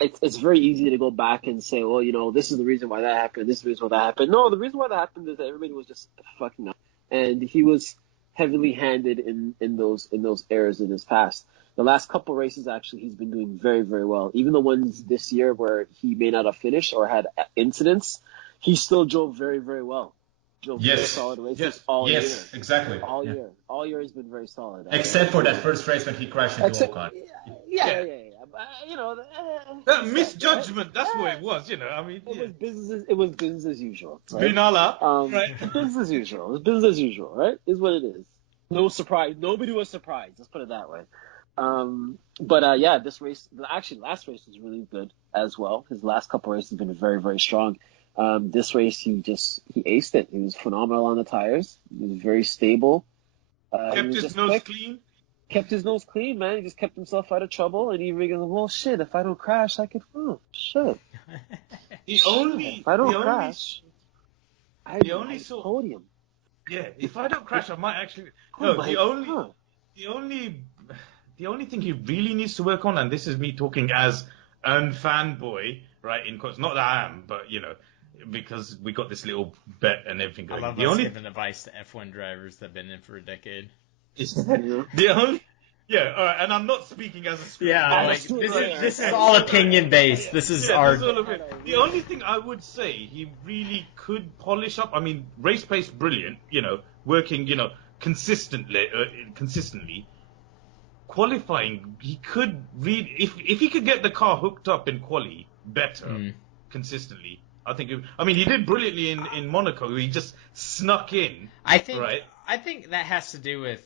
it's very easy to go back and say, well, this is the reason why that happened. This is the reason why that happened. No, the reason why that happened is that everybody was just fucking up, and he was heavily handed in those errors in his past. The last couple races, actually, he's been doing very, very well. Even the ones this year where he may not have finished or had incidents, he still drove very, very well. Drove very solid races all year. Yes, exactly. All year. All year has been very solid. Except for that first race when he crashed into Ocon. Yeah. That misjudgment, that's what it was, I mean, it was business as usual. Right? Spinala, right? Business as usual. It was business as usual, right? Is what it is. No surprise. Nobody was surprised. Let's put it that way. This race, actually last race was really good as well. His last couple races have been very, very strong. This race, he aced it. He was phenomenal on the tires. He was very stable. Kept was his just nose quick, clean. kept his nose clean, man. He just kept himself out of trouble, and he goes, well, shit, if I don't crash, I could, shit. The only, If I don't the only, crash, I the only might sort, podium. yeah. If I don't crash, I might actually. I No, might, the only thing he really needs to work on, and this is me talking as an fanboy, right? In quotes, not that I am, but because we got this little bet and everything I going. love The us only giving advice to F1 drivers that have been in for a decade. the only, yeah, all right, and I'm not speaking as a script. This is all opinion based. This is our. This is all the only thing I would say he really could polish up. I mean, race pace, brilliant. Working, consistently. Qualifying, he could read if he could get the car hooked up in quali better, consistently. I think. He did brilliantly in Monaco. He just snuck in. I think. Right? I think that has to do with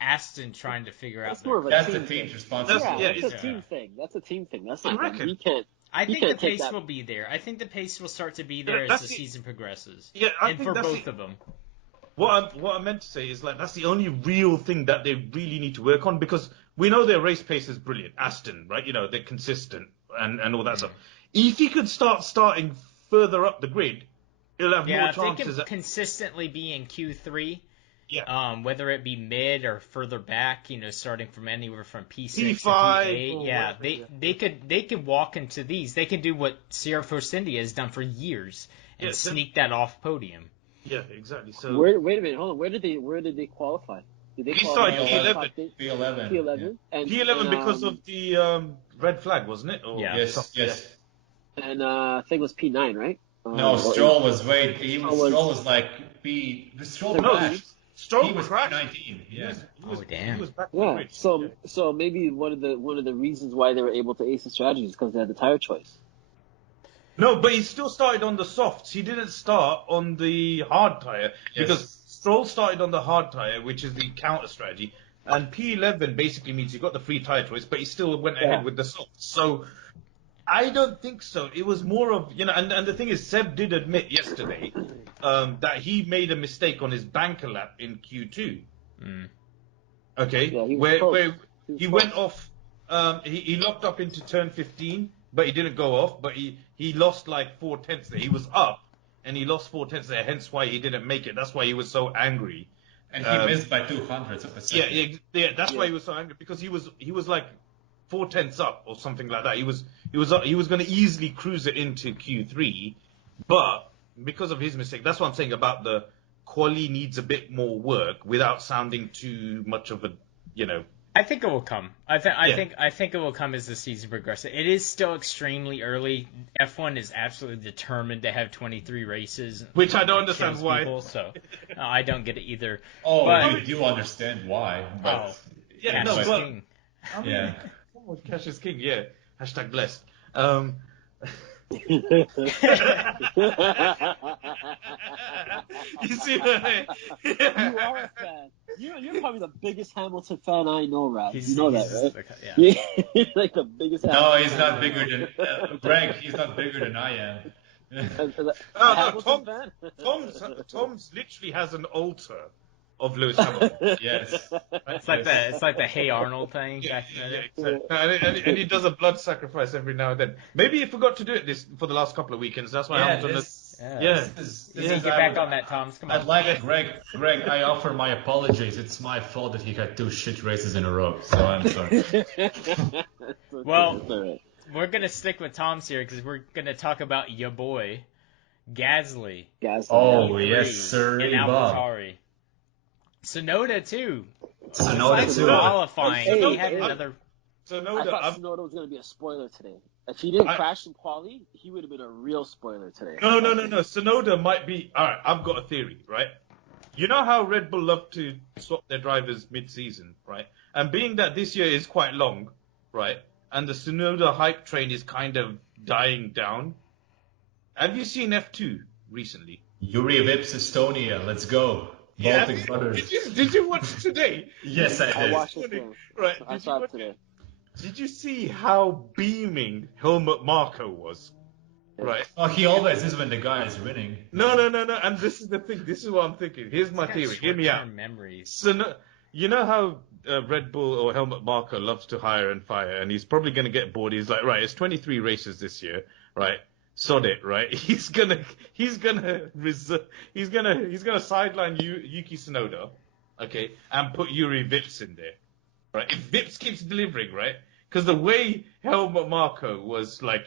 Aston trying to figure out. That's the team's responsibility. That's a team thing. That's a team thing. That's not. He can't. I think the pace will be there. I think the pace will start to be there as the season progresses. Yeah, and for both of them. What I meant to say is that's the only real thing that they really need to work on, because we know their race pace is brilliant. Aston, right? They're consistent and all that stuff. If he could starting further up the grid, he'll have more chances. If they can consistently be in Q3, whether it be mid or further back, starting from anywhere from P6 to P8, they could walk into these. They can do what Sierra Force India has done for years and sneak that off podium. Yeah, exactly. So wait a minute, hold on. Where did they qualify? Did they qualify? P11. P11. And P11 because of the red flag, wasn't it? Or Yes. And I think it was P9, right? No, Stroll was Stroll was like Stroll crashed. Stroll was crashed. 19. Yeah. Damn. He was back Yeah. So maybe one of the reasons why they were able to ace the strategy is because they had the tire choice. No, but he still started on the softs. He didn't start on the hard tire because Stroll started on the hard tire, which is the counter strategy, and P11 basically means you got the free tire choice, but he still went ahead with the softs. So I don't think so. It was more of and the thing is, Seb did admit yesterday that he made a mistake on his banker lap in Q2. Okay, where he went off. He locked up into turn 15. But he didn't go off, but he lost like 4/10 there. He was up, and he lost 4/10 there, hence why he didn't make it. That's why he was so angry. And he missed by 200 of a second. Yeah, that's why he was so angry, because he was like 4/10 up or something like that. He was going to easily cruise it into Q3, but because of his mistake, that's what I'm saying about the quali needs a bit more work without sounding too much of a, I think it will come. I think it will come as the season progresses. It is still extremely early. F1 is absolutely determined to have 23 races, which I don't understand why. People, so I don't get it either. You do understand why. But Cash is king. Cash is king. Yeah. Hashtag blessed. You see that? You are a fan. You're probably the biggest Hamilton fan I know, Rad. You know that, right? He's like the biggest. No, he's not bigger than Greg. He's not bigger than I am. Tom's literally has an altar of Lewis Hamilton. Yes. It's like the Hey Arnold thing. Exactly. And he does a blood sacrifice every now and then. Maybe he forgot to do it for the last couple of weekends. That's why Hamilton Get back on that, Tom. Come on. I'd like Greg, I offer my apologies. It's my fault that he had 2 shit races in a row, so I'm sorry. Well, we're going to stick with Tom's here because we're going to talk about your boy, Gasly. Oh, yes, sir. In AlphaTauri. Sonoda too. Qualifying. He had another. I thought Sonoda was going to be a spoiler today. If he didn't crash in quali, he would have been a real spoiler today. No. Sonoda might be. All right, I've got a theory, right? You know how Red Bull love to swap their drivers mid-season, right? And being that this year is quite long, right? And the Sonoda hype train is kind of dying down. Have you seen F2 recently? Yuri Vips Estonia. Let's go. Baltic Brothers. Did you watch it today? Yes, I did. I watched it today. Right. I saw it today. Did you see how beaming Helmut Marko was? right? Oh, he always is when the guy is winning. No. And this is the thing. This is what I'm thinking. Here's my theory. Hear me out. Short-term memories. So, you know how Red Bull or Helmut Marko loves to hire and fire, and he's probably going to get bored. He's like, right, it's 23 races this year, right? Sod it, right? He's gonna sideline Yuki Tsunoda, okay, and put Yuri Vips in there, right? If Vips keeps delivering, right? Because the way Helmut Marko was like,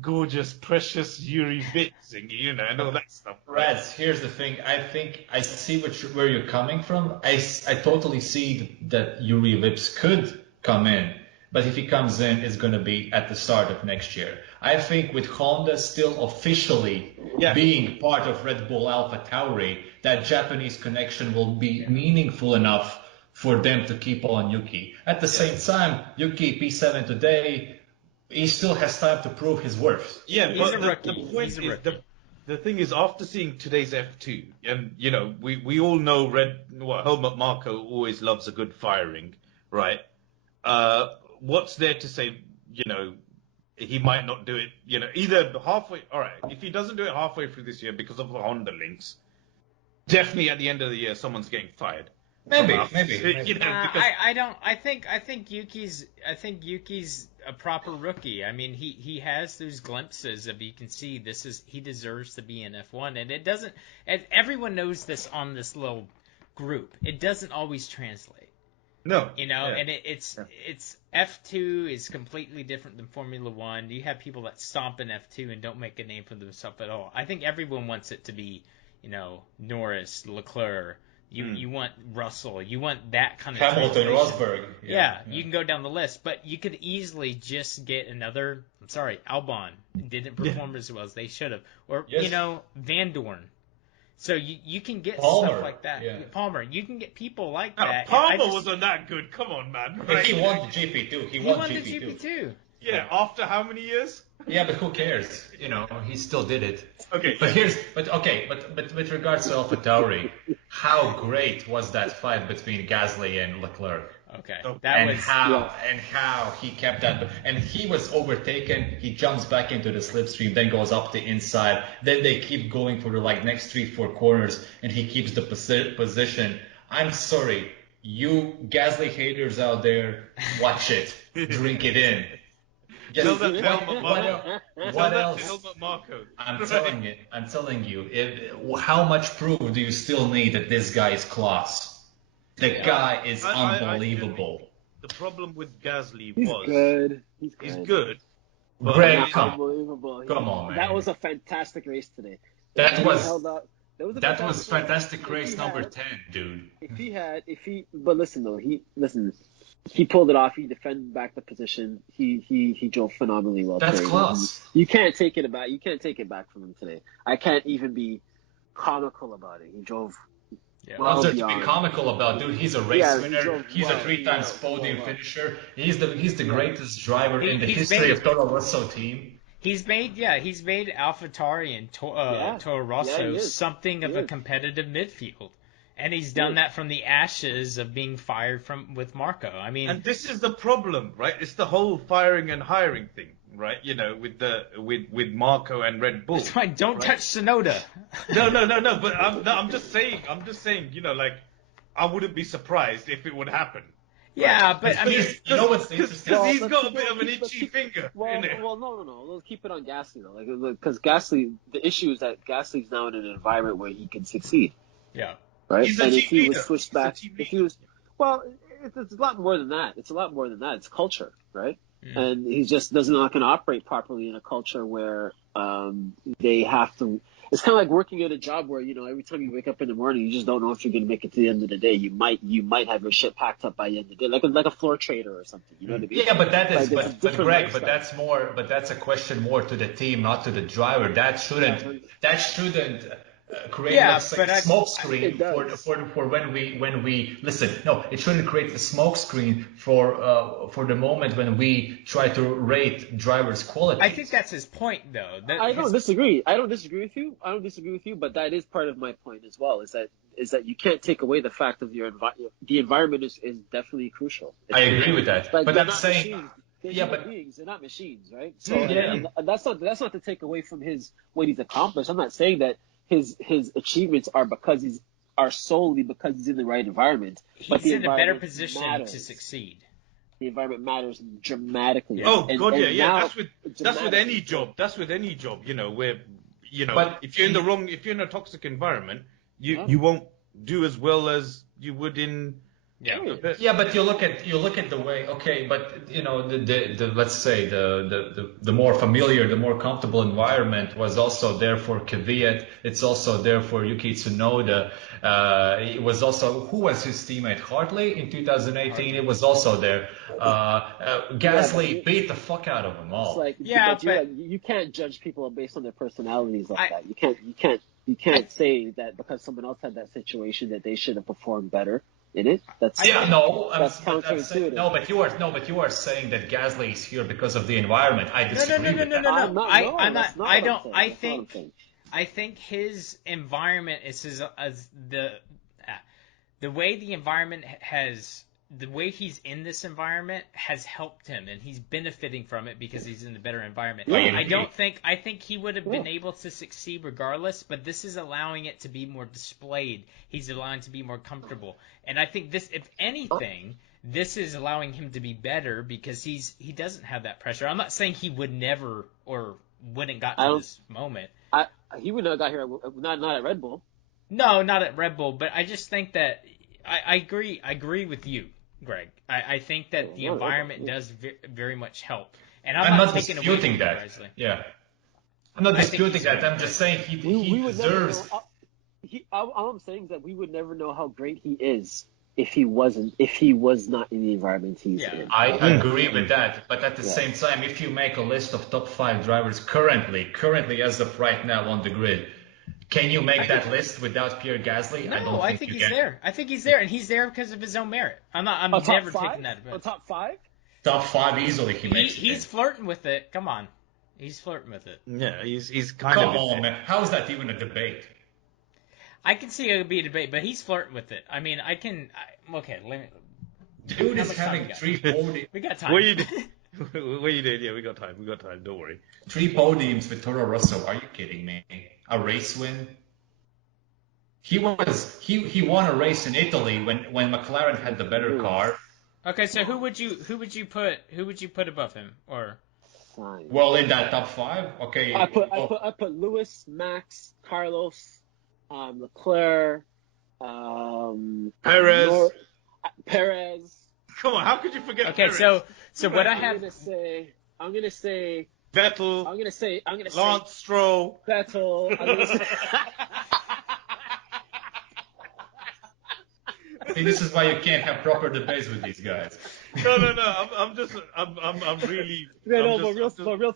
gorgeous, precious Yuri Vips, and all that stuff. Right? Reds, here's the thing. I think I see where you're coming from. I totally see that Yuri Vips could come in, but if he comes in, it's going to be at the start of next year. I think with Honda still officially being part of Red Bull AlphaTauri, that Japanese connection will be meaningful enough for them to keep on Yuki. At the same time, Yuki P7 today, he still has time to prove his worth. Yeah, but a rookie. The point is, the thing is, after seeing today's F2, and we all know Helmut Marko always loves a good firing, right? What's there to say, he might not do it, either halfway. All right, if he doesn't do it halfway through this year because of the Honda links, definitely at the end of the year, someone's getting fired. Maybe. I think Yuki's a proper rookie. I mean, he has those glimpses of, you can see he deserves to be in F1, and it doesn't. And everyone knows this on this little group. It doesn't always translate. No. And it's F2 is completely different than Formula 1. You have people that stomp in F2 and don't make a name for themselves at all. I think everyone wants it to be, Norris, Leclerc. You want Russell. You want that kind of Hamilton, Rosberg. Yeah, you can go down the list, but you could easily just get another. I'm sorry, Albon didn't perform as well as they should have, or Van Dorn. So you can get Palmer, stuff like that. yeah. Palmer, you can get people like that. Palmer wasn't that good. Come on, man. Right? He won the GP2. He won the GP2. Yeah, after how many years? Yeah, but who cares? He still did it. Okay. But with regards to AlphaTauri, how great was that fight between Gasly and Leclerc? Okay. How he kept that, and he was overtaken. He jumps back into the slipstream, then goes up the inside. Then they keep going for the next 3-4 corners, and he keeps the position. I'm sorry, you Gasly haters out there, watch it, drink it in. Tell that to Helmut Marko. I'm telling you. How much proof do you still need that this guy is class? The guy is unbelievable. The problem with Gasly He's good. He's good. Greg, unbelievable. Come on, man. That was a fantastic race today. That was fantastic race number 10, dude. But listen though, he pulled it off. He defended back the position. He drove phenomenally well. That's today. class. You can't take it back. You can't take it back from him today. I can't even be comical about it. He drove. Yeah. What's there to be comical about, dude? He's a race winner. He's a 3-time podium finisher. He's the greatest driver in the history of Toro Rosso team. He's made AlphaTauri and Toro Rosso something of a competitive midfield. And he's done that from the ashes of being fired with Marko. I mean, and this is the problem, right? It's the whole firing and hiring thing, right? With Marko and Red Bull. That's fine. Don't touch Tsunoda. No. But I'm just saying. I wouldn't be surprised if it would happen. Yeah, but I mean, what's interesting? Because he's got a bit of an itchy finger. Well, no. Let's keep it on Gasly though, because Gasly. The issue is that Gasly's now in an environment where he can succeed. Yeah. Right. He's and a if he was leader. switched back, it's a lot more than that. It's a lot more than that. It's culture, right? And he's just not going to operate properly in a culture where they have to. It's kind of like working at a job where every time you wake up in the morning, you just don't know if you're going to make it to the end of the day. You might have your shit packed up by the end of the day, like a floor trader or something. You know what I mean? Yeah, but that is, like but Greg, that's a question more to the team, not to the driver. That shouldn't create smoke screen for when we listen. No, it shouldn't create a smoke screen for the moment when we try to rate drivers' quality. I think that's his point, though. I don't disagree with you, but that is part of my point as well. Is that you can't take away the fact of the environment is definitely crucial. I agree with that, but I'm saying they're Yeah, human but beings. They're not machines, right? So Yeah. and that's not to take away from what he's accomplished. I'm not saying that his achievements are solely because he's in the right environment. But He's the in a better environment position matters. to succeed. The environment matters dramatically. Oh And God, now, yeah. That's with any dramatically. job. That's with any job. Where But if you're if you're in a toxic environment, Yeah. you won't do as well as you would in. Yeah. Yeah, but you look at the way. Okay, but the let's say the more familiar, the more comfortable environment was also there for Kvyat. It's also there for Yuki Tsunoda. It was also, who was his teammate? Hartley in 2018. It was also there. Gasly beat the fuck out of them all. It's like, but you can't judge people based on their personalities like that. You can't say that because someone else had that situation that they should have performed better in it. That's counterintuitive. But you are saying that Gasly is here because of the environment. I disagree with that. No. I'm not. I don't. I think his environment is the way the environment the way he's in this environment has helped him, and he's benefiting from it because he's in a better environment. Yeah. I think he would have been able to succeed regardless, but this is allowing it to be more displayed. He's allowing it to be more comfortable. And I think this, if anything, this is allowing him to be better because he doesn't have that pressure. I'm not saying he would never or wouldn't got to this moment. He would not have got here, not at Red Bull. No, not at Red Bull, but I just think that I agree with you, Greg. I think that the environment does very much help. And I'm not disputing that. Yeah. I'm not disputing that. I'm just saying he deserves. All I'm saying is that we would never know how great he is if he was not in the environment he's in. I agree with that, but at the same time, if you make a list of top 5 drivers currently as of right now on the grid, can you make that list without Pierre Gasly? No, I think he's there. I think he's there, and he's there because of his own merit. I'm never taking that. On top 5? Top 5 easily he makes it. He's flirting with it. Come on. He's flirting with it. Yeah, he's Come on, man. How is that even a debate? I can see it would be a debate, but he's flirting with it. I mean, okay, let me... Dude is having 3 podiums. We got time. What you did? Yeah, we got time. Don't worry. 3 podiums with Toro Rosso. Are you kidding me? A race win? He won a race in Italy when McLaren had the better car. Okay, so who would you put above him, or? Fine. Well, in that top 5, okay. I put Lewis, Max, Carlos, Leclerc, Perez. Perez. Come on, how could you forget? Okay, Perez? so what I have. I'm gonna say Vettel. I'm gonna say Lance Stroll. Vettel. I'm gonna say. See, this is why you can't have proper debates with these guys. No. I'm really. Real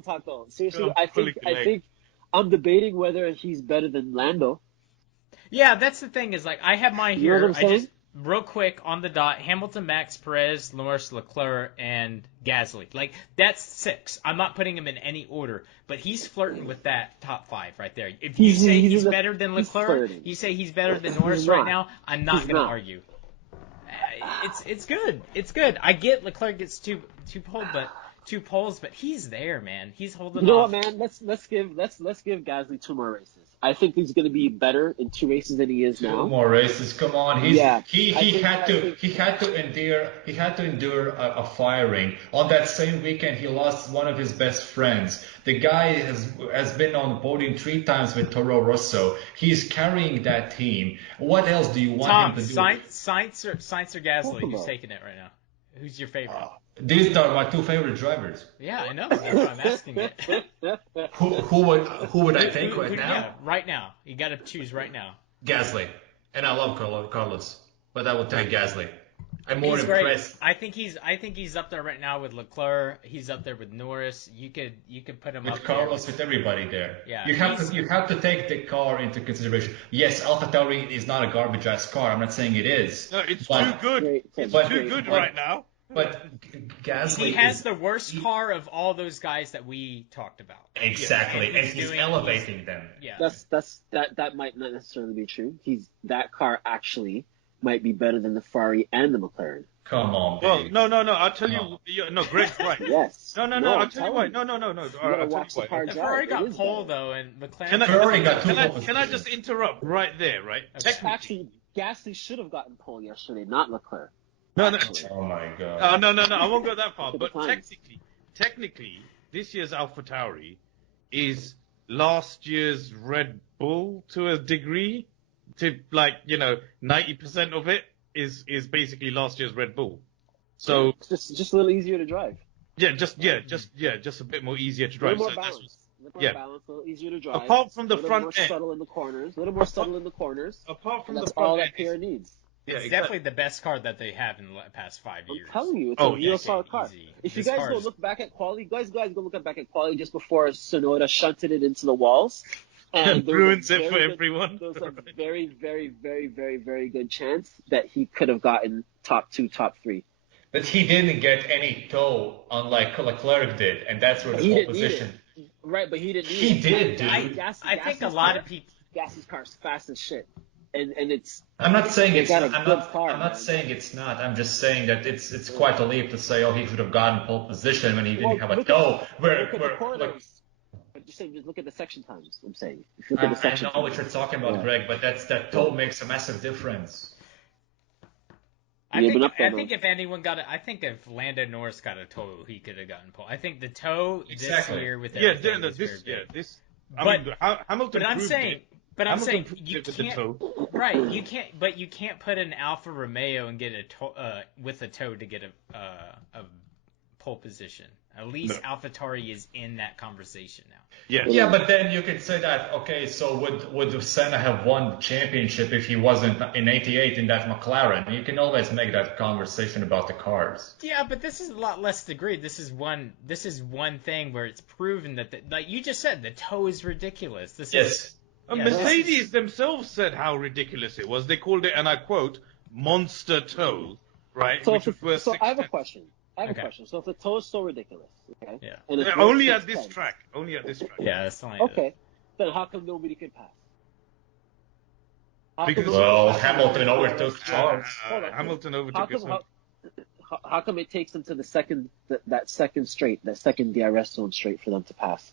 talk though. Seriously, I think I'm debating whether he's better than Lando. Yeah, that's the thing is, like, I have mine You know here. what I'm saying? Real quick on the dot: Hamilton, Max, Perez, Norris, Leclerc, and Gasly. Like, that's 6. I'm not putting him in any order, but he's flirting with that top 5 right there. If you say he's better than Leclerc, you say he's better than Norris right now, I'm not going to argue. It's good. It's good. I get Leclerc gets two poles, but he's there, man. He's holding off. You know what, man? Let's give Gasly 2 more races. I think he's going to be better in 2 races than he is now. 2 more races, come on. He had to endure a firing. On that same weekend, he lost one of his best friends. The guy has been on the podium 3 times with Toro Rosso. He's carrying that team. What else do you want him to do? Sainz or Gasly? Who's taking it right now? Who's your favorite? These are my 2 favorite drivers. Yeah, I know. That's why I'm asking it. Who would I think right now? Yeah, right now. You got to choose right now. Gasly. And I love Carlos, but I will take Gasly. I'm more He's impressed. great. I think he's up there right now with Leclerc. He's up there with Norris. You could put him with up Carlos, there. with everybody there. Yeah, you have to take the car into consideration. Yes, AlphaTauri is not a garbage ass car. I'm not saying it is. No, it's too good. It's too good right now. But Gasly he has the worst car of all those guys that we talked about. Exactly, and he's elevating them. Yeah, that might not necessarily be true. That car actually might be better than the Ferrari and the McLaren. Come on, Well, baby. no. I'll tell you. No, Greg's right. Yes. No. I'm I'll tell you why. telling No. you. All You right, gotta I'll tell watch you the why. car Okay. The drive. Ferrari It got is pole better. though, and McLaren. Ferrari got two pole Can I positions. just interrupt right there, right? Okay. Technically, Actually, Gasly should have gotten pole yesterday, not Leclerc. no. Actually. Oh my god. No. I won't go that far. Look at But the times. technically, this year's AlphaTauri is last year's Red Bull to a degree. To 90% of it is basically last year's Red Bull. So It's just a little easier to drive. just a bit more easier to A drive. little more So that's balance. A little yeah. more balance, a little easier to drive. Apart from the a little front more end. subtle in the corners. A little more subtle in the corners. apart from And the that's front all end, that Pierre needs. yeah, It's exactly. definitely the best car that they have in the past 5 years. I'm telling you, it's Oh, a real yeah, solid car. easy. If you This guys car go is- look back at quality, guys go look back at quality just before Sonoda shunted it into the walls. And there was a Ruins it for very good- everyone. There was a very, very, very, very, very good chance that he could have gotten top 2, top 3. But he didn't get any toe, unlike Leclerc did, and that's where the He pole didn't need position. it. Right, but he didn't need He it. did, dude. I think a Gasly's lot car- of people. Gasly's car's fast as shit. And it's I'm not saying They it's got a not, good car, I'm not man. saying it's not. I'm just saying that it's quite a leap to say, oh, he could have gotten pole position when he didn't have a look toe. at Where the like, corners. But just look at the section times. I'm saying, if you look I, at the section I know what times. you're talking about, Yeah. Greg, but that toe makes a massive difference. I Yeah, think, but up there, I think if anyone got it, I think if Lando Norris got a toe, he could have gotten pole. I think the toe Exactly. this year with Yeah, everything was this. very Yeah, good. this. But- Hamilton. But I'm proved saying, it. but I'm Hamilton saying proved you it with the can't. toe. Right, you can't put an Alfa Romeo and get a with a toe to get a pole position. At least No. AlphaTauri is in that conversation now. Yeah. Yeah, but then you could say that, okay, so would Senna have won the championship if he wasn't in '88 in that McLaren? You can always make that conversation about the cars. Yeah, but this is a lot less degree. This is one thing where it's proven that like you just said, the toe is ridiculous. This Yes. is yeah, Mercedes themselves said how ridiculous it was. They called it, and I quote, "monster toe," right? So, Which was worth so I have a 6 question. Okay. So if the toe is so ridiculous, okay? Yeah. And it's Yeah, worth only at this 610, track. Only at this track. yeah, that's only Okay. Then how come nobody could pass? How come Because- nobody Well, could pass? Hamilton overtook Charles. Hold on. Hamilton How overtook his come, how come it takes them to the second that second straight, that second DRS zone straight for them to pass?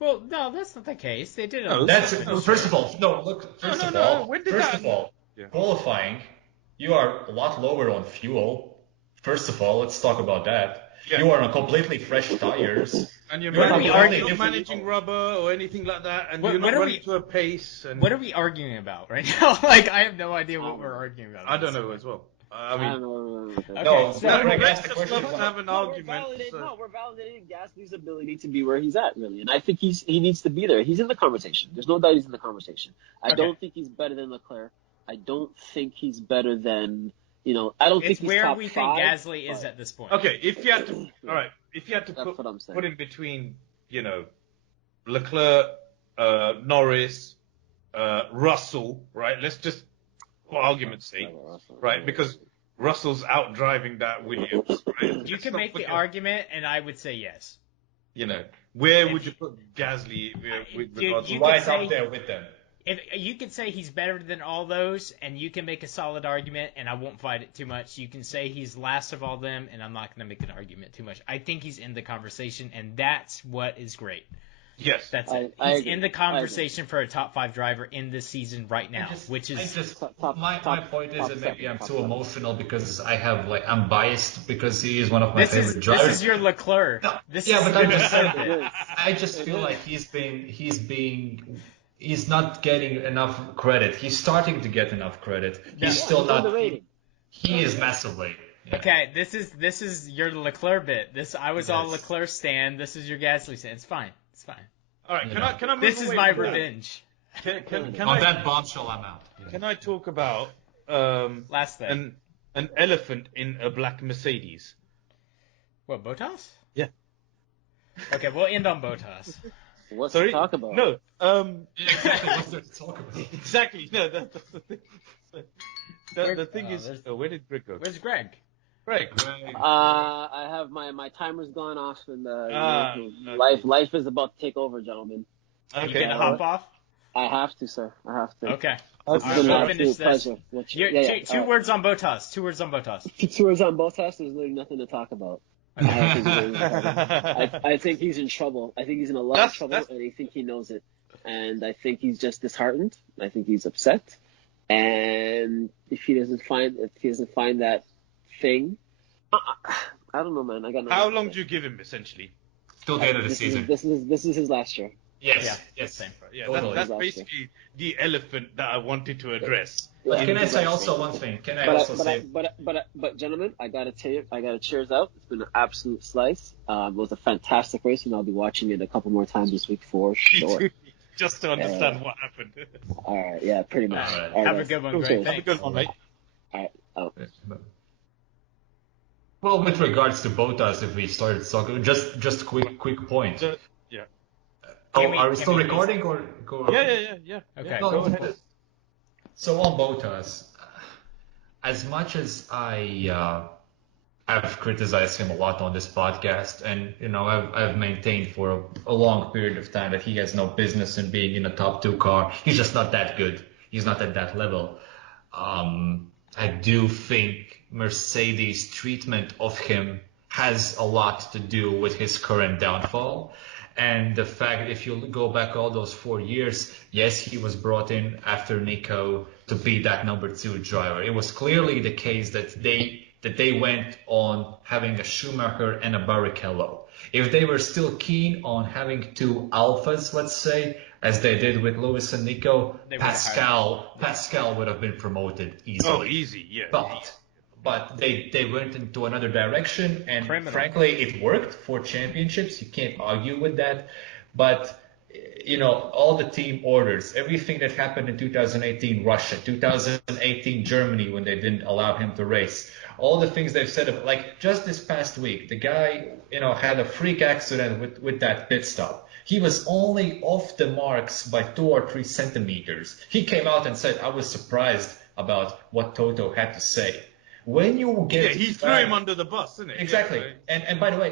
Well, no, that's not the case. They did it. No, on That's the first of all. No, look. No, First no, of no, all, when did first that- of all, Yeah. qualifying, you are a lot lower on fuel. First of all, let's talk about that. Yeah. You are on completely fresh tires. And you're What are we managing, arguing? not managing rubber or anything like that, and What- you're what not are running we- to a pace. And What are we arguing about right now? Like, I have no idea what we're arguing about. I don't know as well. I I mean, don't know. Okay, No, so- Greg Greg asked the just question. loves to have an argument. We're validating Gasly's ability to be where he's at, really, and I think he needs to be there. He's in the conversation. There's no doubt he's in the conversation. I Okay. don't think he's better than Leclerc. I don't think he's better than I don't think It's he's where top we 5, think Gasly is but at this point. okay, if you had to, all right, if you had to That's what I'm saying. put in between, Leclerc, Norris, Russell, right? Let's just, for argument's sake, right? Because Russell's out driving that Williams, right? You Let's can not make the forget, argument, and I would say yes. where would you put Gasly with Dude, regards you to Right could say- up there with them. If you could say he's better than all those, and you can make a solid argument, and I won't fight it too much. You can say he's last of all them, and I'm not going to make an argument too much. I think he's in the conversation, and that's what is great. Yes. That's I- it. I He's agree. in the conversation for a top 5 driver in this season right now, which is My point is top that maybe seven, I'm top too seven. emotional because I'm biased because he is one of my this favorite is drivers. this is your Leclerc. No, This yeah, is but I'm just saying It is. I just It feel is. like he's not getting enough credit. He's starting to get enough credit. Yeah. He's still not. underrated. He is massively. Yeah. Okay, this is your Leclerc bit. I was all Yes. Leclerc stand. This is your Gasly stand. It's fine. It's fine. All right. You Can know. I move This is away my from that? revenge. Can On I that bombshell, I'm out. can I talk about Last thing. an elephant in a black Mercedes? What, Bottas? Yeah. Okay, we'll end on Bottas. What's Sorry. to talk about? No. Exactly. What's there to talk about? Exactly. No. That's the thing. The thing is, there's- where did Greg go? Where's Greg? Greg. I have my timer's gone off, and Okay. life is about to take over, gentlemen. You Okay. gonna hop off? I have to, sir. I have to. Okay. It's All been right, an we'll finish absolute this. pleasure. Two words on Bottas. 2 words on Bottas. 2 words on Bottas. There's literally nothing to talk about. I think he's in trouble. I think he's in a lot of trouble, and I think he knows it. And I think he's just disheartened. I think he's upset. And if he doesn't find that thing, I don't know, man. I got no. How long do you give him, essentially? Till the end of the season. This is his last year. Yes. Same. Yeah, Totally. that's basically the elephant that I wanted to address. But Yeah. can I say also one thing? But gentlemen, I gotta cheers out. It's been an absolute slice. It was a fantastic race, and I'll be watching it a couple more times this week for sure. Just to understand what happened. All right, yeah, pretty much. All right. All right, Have a guys. good one, Cool, Greg. cheers. Have a good one, mate. All right. Oh. Well, with regards to Bottas, if we started talking, just quick point. Yeah. Are we still recording or go? Yeah. Okay. No, Go no, ahead. So on Bottas, as much as I've criticized him a lot on this podcast, and I've maintained for a long period of time that he has no business in being in a top 2 car. He's just not that good. He's not at that level. I do think Mercedes' treatment of him has a lot to do with his current downfall. And the fact, if you go back all those 4 years, yes, he was brought in after Nico to be that number 2 driver. It was clearly the case that they went on having a Schumacher and a Barrichello. If they were still keen on having 2 alphas, let's say, as they did with Lewis and Nico, Pascal would have been promoted easily. Oh, easy, yeah. But they went into another direction, and frankly, it worked for championships. You can't argue with that. But, all the team orders, everything that happened in 2018 Russia, 2018 Germany when they didn't allow him to race, all the things they've said, like just this past week, the guy, had a freak accident with that pit stop. He was only off the marks by 2 or 3 centimeters. He came out and said, I was surprised about what Toto had to say. When you get he threw him under the bus, didn't he? Exactly. Yeah, and by the way,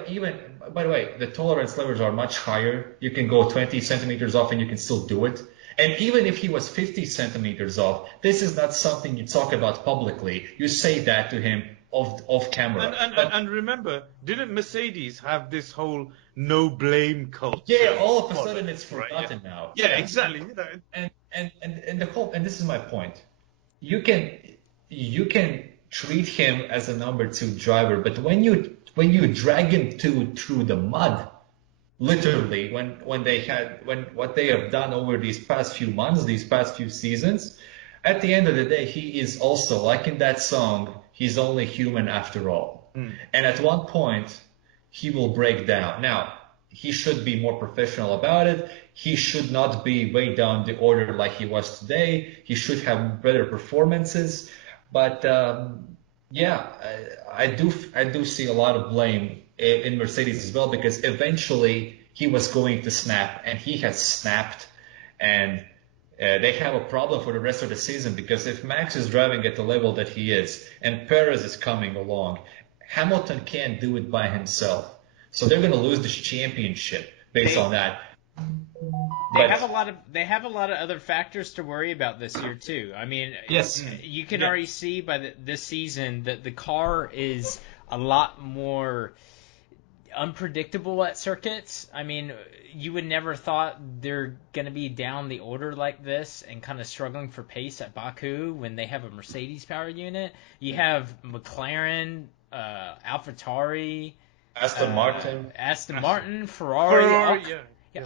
the tolerance levels are much higher. You can go 20 centimeters off and you can still do it. And even if he was 50 centimeters off, this is not something you talk about publicly. You say that to him off camera. And remember, didn't Mercedes have this whole no blame culture? Yeah, all of a sudden it's forgotten now. Yeah, exactly. And the whole, and this is my point. You can treat him as a number 2 driver, but when you drag him through the mud, literally, when what they have done over these past few months, these past few seasons, at the end of the day, he is also, like in that song, he's only human after all. And at one point, he will break down. Now, he should be more professional about it. He should not be way down the order like he was today. He should have better performances. But I do see a lot of blame in Mercedes as well, because eventually he was going to snap, and he has snapped, and they have a problem for the rest of the season, because if Max is driving at the level that he is and Perez is coming along, Hamilton can't do it by himself. So they're going to lose this championship based on that. They have a lot of other factors to worry about this year too. I mean, yes, you can already see by this season that the car is a lot more unpredictable at circuits. I mean, you would never thought they're going to be down the order like this and kind of struggling for pace at Baku when they have a Mercedes power unit. You have McLaren, AlphaTauri, Aston Martin, Ferrari,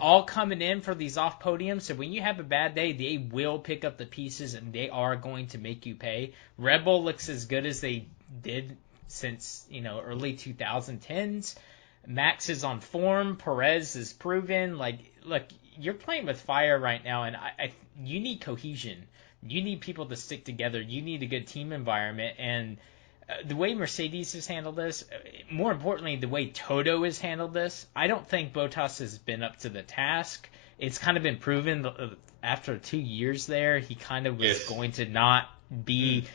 all coming in for these off podiums. So when you have a bad day, they will pick up the pieces and they are going to make you pay. Red Bull looks as good as they did since early 2010s. Max is on form. Perez is proven. Look, you're playing with fire right now, and you need cohesion. You need people to stick together. You need a good team environment, and the way Mercedes has handled this, more importantly, the way Toto has handled this, I don't think Bottas has been up to the task. It's kind of been proven after 2 years there, he kind of was going to not be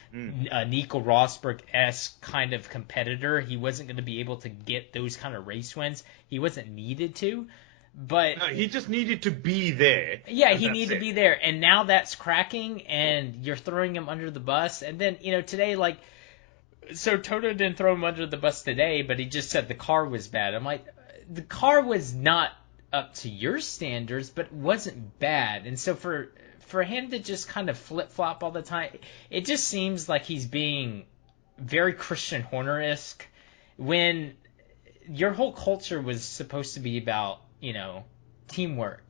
a Nico Rosberg-esque kind of competitor. He wasn't going to be able to get those kind of race wins. He wasn't needed to. But No, he just needed to be there. yeah, and he that's needed to it. be there, and now that's cracking, and you're throwing him under the bus. And then today, like, so Toto didn't throw him under the bus today, but he just said the car was bad. I'm like, the car was not up to your standards, but it wasn't bad. And so for him to just kind of flip flop all the time, it just seems like he's being very Christian Horner-esque when your whole culture was supposed to be about teamwork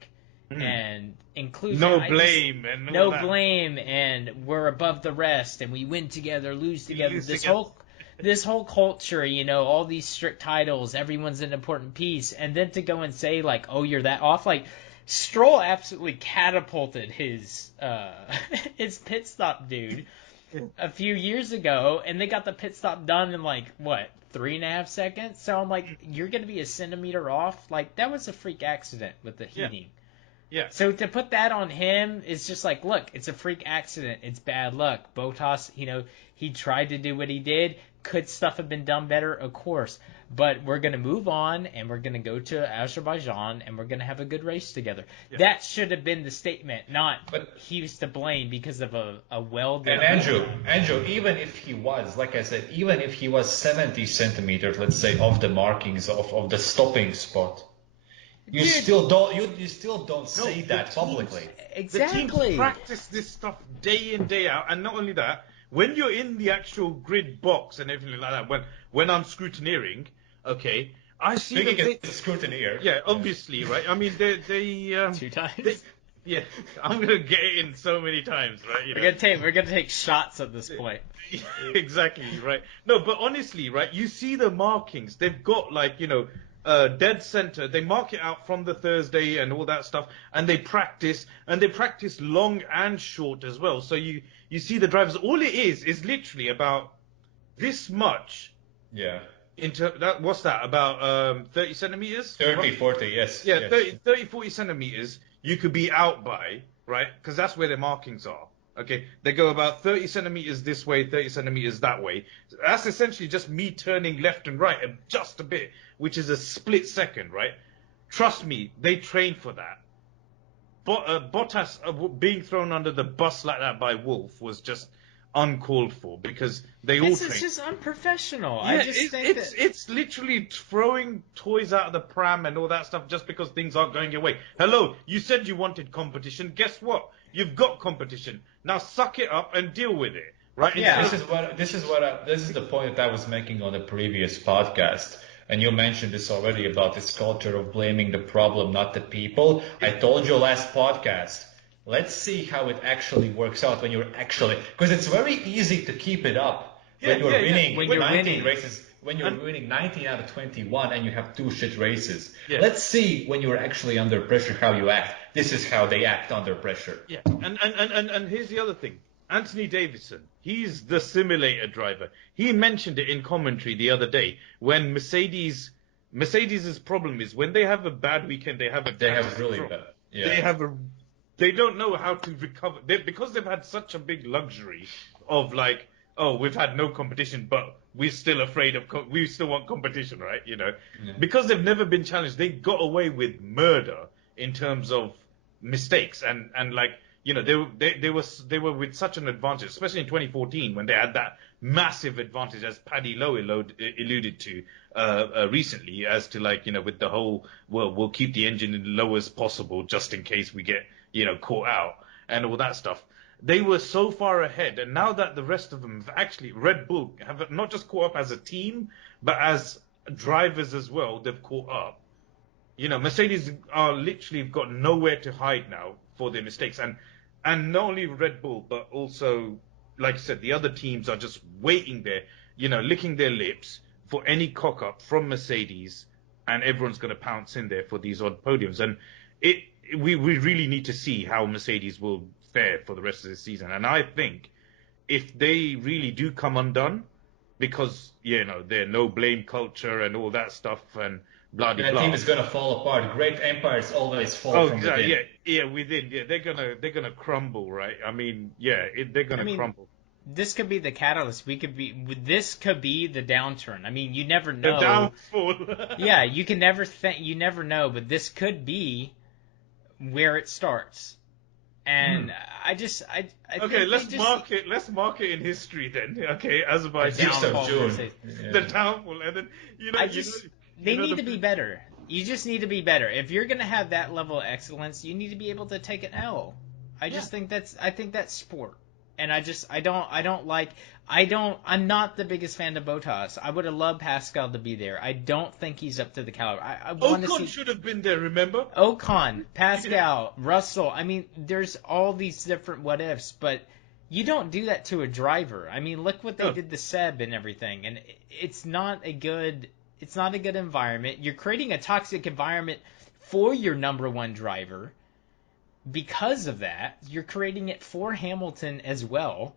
and inclusion. No blame and all no that. blame, and we're above the rest, and we win together, lose together. Lose this together. this whole culture, all these strict titles, everyone's an important piece, and then to go and say like, oh, you're that off, like Stroll absolutely catapulted his his pit stop dude a few years ago, and they got the pit stop done in like what 3.5 seconds. So I'm like, you're gonna be a centimeter off. Like that was a freak accident with the heating. Yeah. So to put that on him is just like, look, it's a freak accident. It's bad luck. Bottas, he tried to do what he did. Could stuff have been done better? Of course. But we're going to move on, and we're going to go to Azerbaijan, and we're going to have a good race together. Yeah. That should have been the statement, not he was to blame because of a well-done... And Andrew, even if he was, like I said, even if he was 70 centimeters, let's say, off the markings of the stopping spot, you still don't say that publicly. Exactly. The teams practice this stuff day in, day out, and not only that, when you're in the actual grid box and everything like that, when I'm scrutineering, okay, I see Speaking them. As a scrutineer. Yeah, obviously, right? I mean, they 2 times. Yeah, I'm gonna get it in so many times, right? We're gonna take shots at this point. Exactly, right? No, but honestly, right? You see the markings. They've got like dead center. They mark it out from the Thursday and all that stuff, and they practice long and short as well. So you see the drivers. All it is literally about this much. Yeah. What's that? About 30 centimeters? 30, 40, yes. Yeah, yes. 30, 40 centimeters you could be out by, right? Because that's where their markings are. Okay, they go about 30 centimeters this way, 30 centimeters that way. That's essentially just me turning left and right just a bit, which is a split second, right? Trust me, they train for that. Bottas being thrown under the bus like that by Wolf was just uncalled for because they all train. This is just unprofessional. Yeah, I just think it's literally throwing toys out of the pram and all that stuff just because things aren't going your way. Hello, you said you wanted competition. Guess what? You've got competition. Now suck it up and deal with it, right? Yeah, this is the point that I was making on the previous podcast. And you mentioned this already about this culture of blaming the problem, not the people. I told you last podcast. Let's see how it actually works out when you're actually, because it's very easy to keep it up when you're winning. When you're 19 winning races, when you're winning 19 out of 21 and you have 2 shit races. Yeah. Let's see when you're actually under pressure how you act. This is how they act under pressure. Yeah, and here's the other thing. Anthony Davidson, he's the simulator driver. He mentioned it in commentary the other day when Mercedes' problem is when they have a bad weekend, they have really bad. Yeah. They don't know how to recover because they've had such a big luxury of like, oh, we've had no competition, but we're still afraid of we still want competition, right? Yeah. Because they've never been challenged, they got away with murder in terms of mistakes and like. They were with such an advantage, especially in 2014 when they had that massive advantage, as Paddy Lowe alluded to recently, as to like with the whole we'll keep the engine as low as possible just in case we get caught out and all that stuff. They were so far ahead, and now that the rest of them have actually Red Bull have not just caught up as a team but as drivers as well, they've caught up. Mercedes are literally got nowhere to hide now for their mistakes, and not only Red Bull, but also, like I said, the other teams are just waiting there, licking their lips for any cock up from Mercedes, and everyone's going to pounce in there for these odd podiums. And we really need to see how Mercedes will fare for the rest of the season. And I think if they really do come undone, because they're no blame culture and all that stuff and blah blah. The team is gonna fall apart. Great empires always fall from within. Yeah, within. Yeah, they're gonna crumble, right? I mean, they're gonna crumble. this could be the catalyst. This could be the downturn. I mean, you never know. The downfall. Yeah, you never know, but this could be where it starts. And I okay, let's mark it in history then. Okay, Azerbaijan. The 6th of June. The downfall, and then they need to be better. You just need to be better. If you're gonna have that level of excellence, you need to be able to take an L. I think that's sport. And I'm not the biggest fan of Bottas. I would have loved Pascal to be there. I don't think he's up to the caliber. Ocon should have been there, remember? Ocon, Pascal, Russell. I mean, there's all these different what ifs, but you don't do that to a driver. I mean, look what they did to Seb and everything. And it's not a good environment. You're creating a toxic environment for your number one driver. Because of that, you're creating it for Hamilton as well.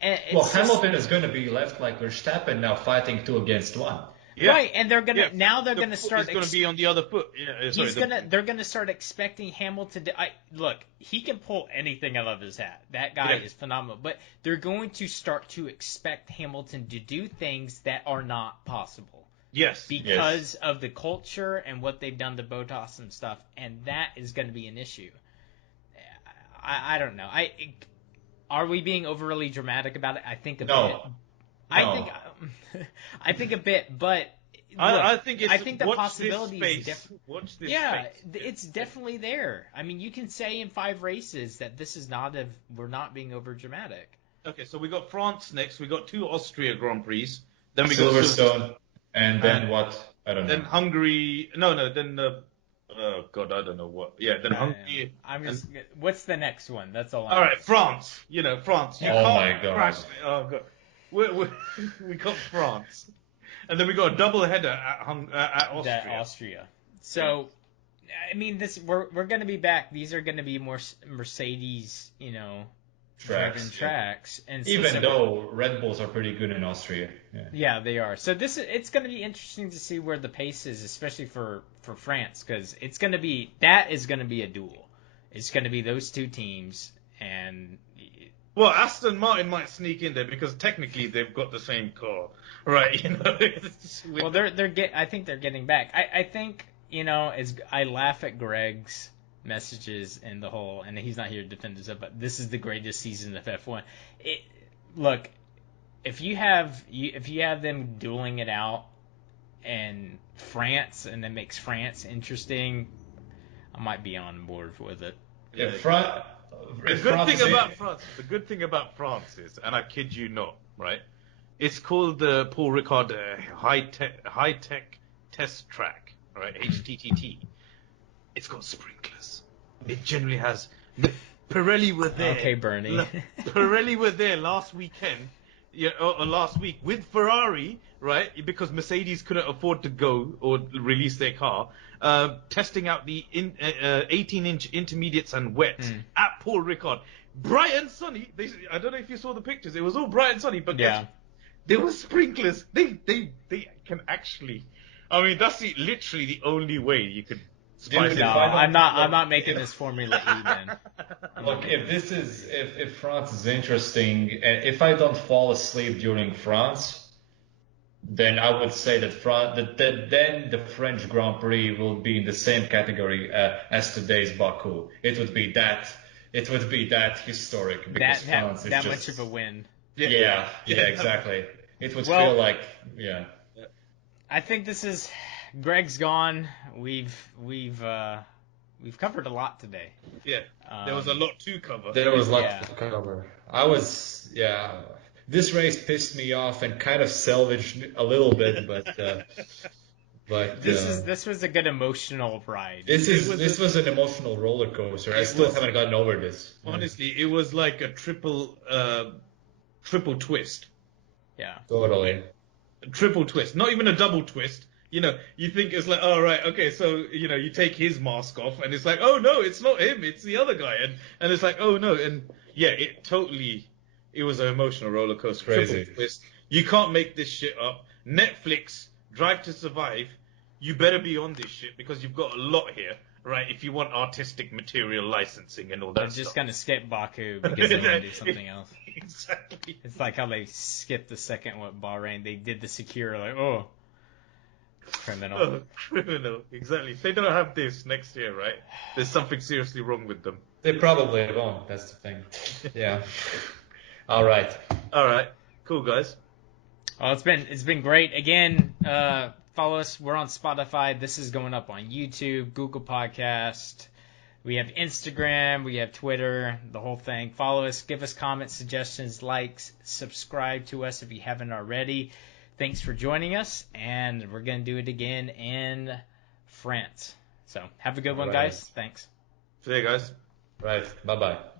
Hamilton is going to be left like Verstappen now, fighting 2 against 1. Yeah. Right, and they're gonna start. He's gonna be on the other foot. Yeah, they're gonna start expecting Hamilton to. Look, he can pull anything out of his hat. That guy is phenomenal. But they're going to start to expect Hamilton to do things that are not possible. Yes. Because of the culture and what they've done to Bottas and stuff, and that is going to be an issue. I don't know. Are we being overly dramatic about it? I think a bit. No. I think a bit, but look, I think the possibility is different. Watch this space. It's definitely there. I mean, you can say in 5 races that this is we're not being over dramatic. Okay, so we got France next. We got 2 Austria Grand Prix. Then we Silverstone. got And then what? I don't know. Then Hungary. Then oh God, I don't know what. Yeah, then Hungary. What's the next one? That's all. All right, France. France. Oh my God. Crash. Oh God. We got France, and then we got a double header at Austria. Austria. So, I mean, we're going to be back. These are going to be more Mercedes, tracks. And even though Red Bulls are pretty good in Austria. Yeah, they are. So it's going to be interesting to see where the pace is, especially for France, because that is going to be a duel. It's going to be those 2 teams, and well, Aston Martin might sneak in there because technically they've got the same car, right? Well, I think they're getting back. I think as I laugh at Greg's messages and the whole, and he's not here to defend himself, but this is the greatest season of F1. Look, if you have them dueling it out and France, and that makes France interesting, I might be on board with it. Yeah, the good thing about France is, and I kid you not, right? It's called the Paul Ricard high tech test track, right? HTTT. It's got sprinklers. It generally has. Pirelli were there. Okay, Bernie. Pirelli were there last weekend, or last week with Ferrari, right? Because Mercedes couldn't afford to go or release their car, testing out the 18-inch intermediates and wets at Paul Ricard. Bright and sunny. I don't know if you saw the pictures. It was all bright and sunny, but there were sprinklers. They can actually. I mean, that's literally the only way you could. I'm not making this Formula E then. Look, if France is interesting, and if I don't fall asleep during France, then I would say that then the French Grand Prix will be in the same category as today's Baku. It would be that historic because France is that just, much of a win. Yeah, exactly. It would feel like I think this is. Greg's gone. We've covered a lot today. Yeah, there was a lot to cover. There was a lot to cover. This race pissed me off and kind of salvaged a little bit, but this was a good emotional ride. This was an emotional roller coaster. I still haven't gotten over this. Honestly, it was like a triple twist. Yeah, totally. Triple twist, not even a double twist. You think it's like, oh, right, okay, so, you take his mask off, and it's like, oh, no, it's not him, it's the other guy, and it's like, oh, no, and, yeah, it was an emotional roller coaster. Crazy. Twist. You can't make this shit up. Netflix, Drive to Survive, you better be on this shit, because you've got a lot here, right? If you want artistic material licensing and all that They're just stuff. gonna skip Baku because they want to do something else. Exactly. It's like how they skipped the second one, Bahrain. They did the secure, like, oh, criminal. Oh, criminal. Exactly. If they don't have this next year, right? There's something seriously wrong with them. They probably won't. That's the thing. Yeah. All right. All right. Cool, guys. Well, it's been great. Again, follow us. We're on Spotify. This is going up on YouTube, Google Podcast. We have Instagram. We have Twitter. The whole thing. Follow us. Give us comments, suggestions, likes. Subscribe to us if you haven't already. Thanks for joining us, and we're gonna do it again in France. So have a good one, Right. guys. Thanks. See you guys. Right. Bye-bye.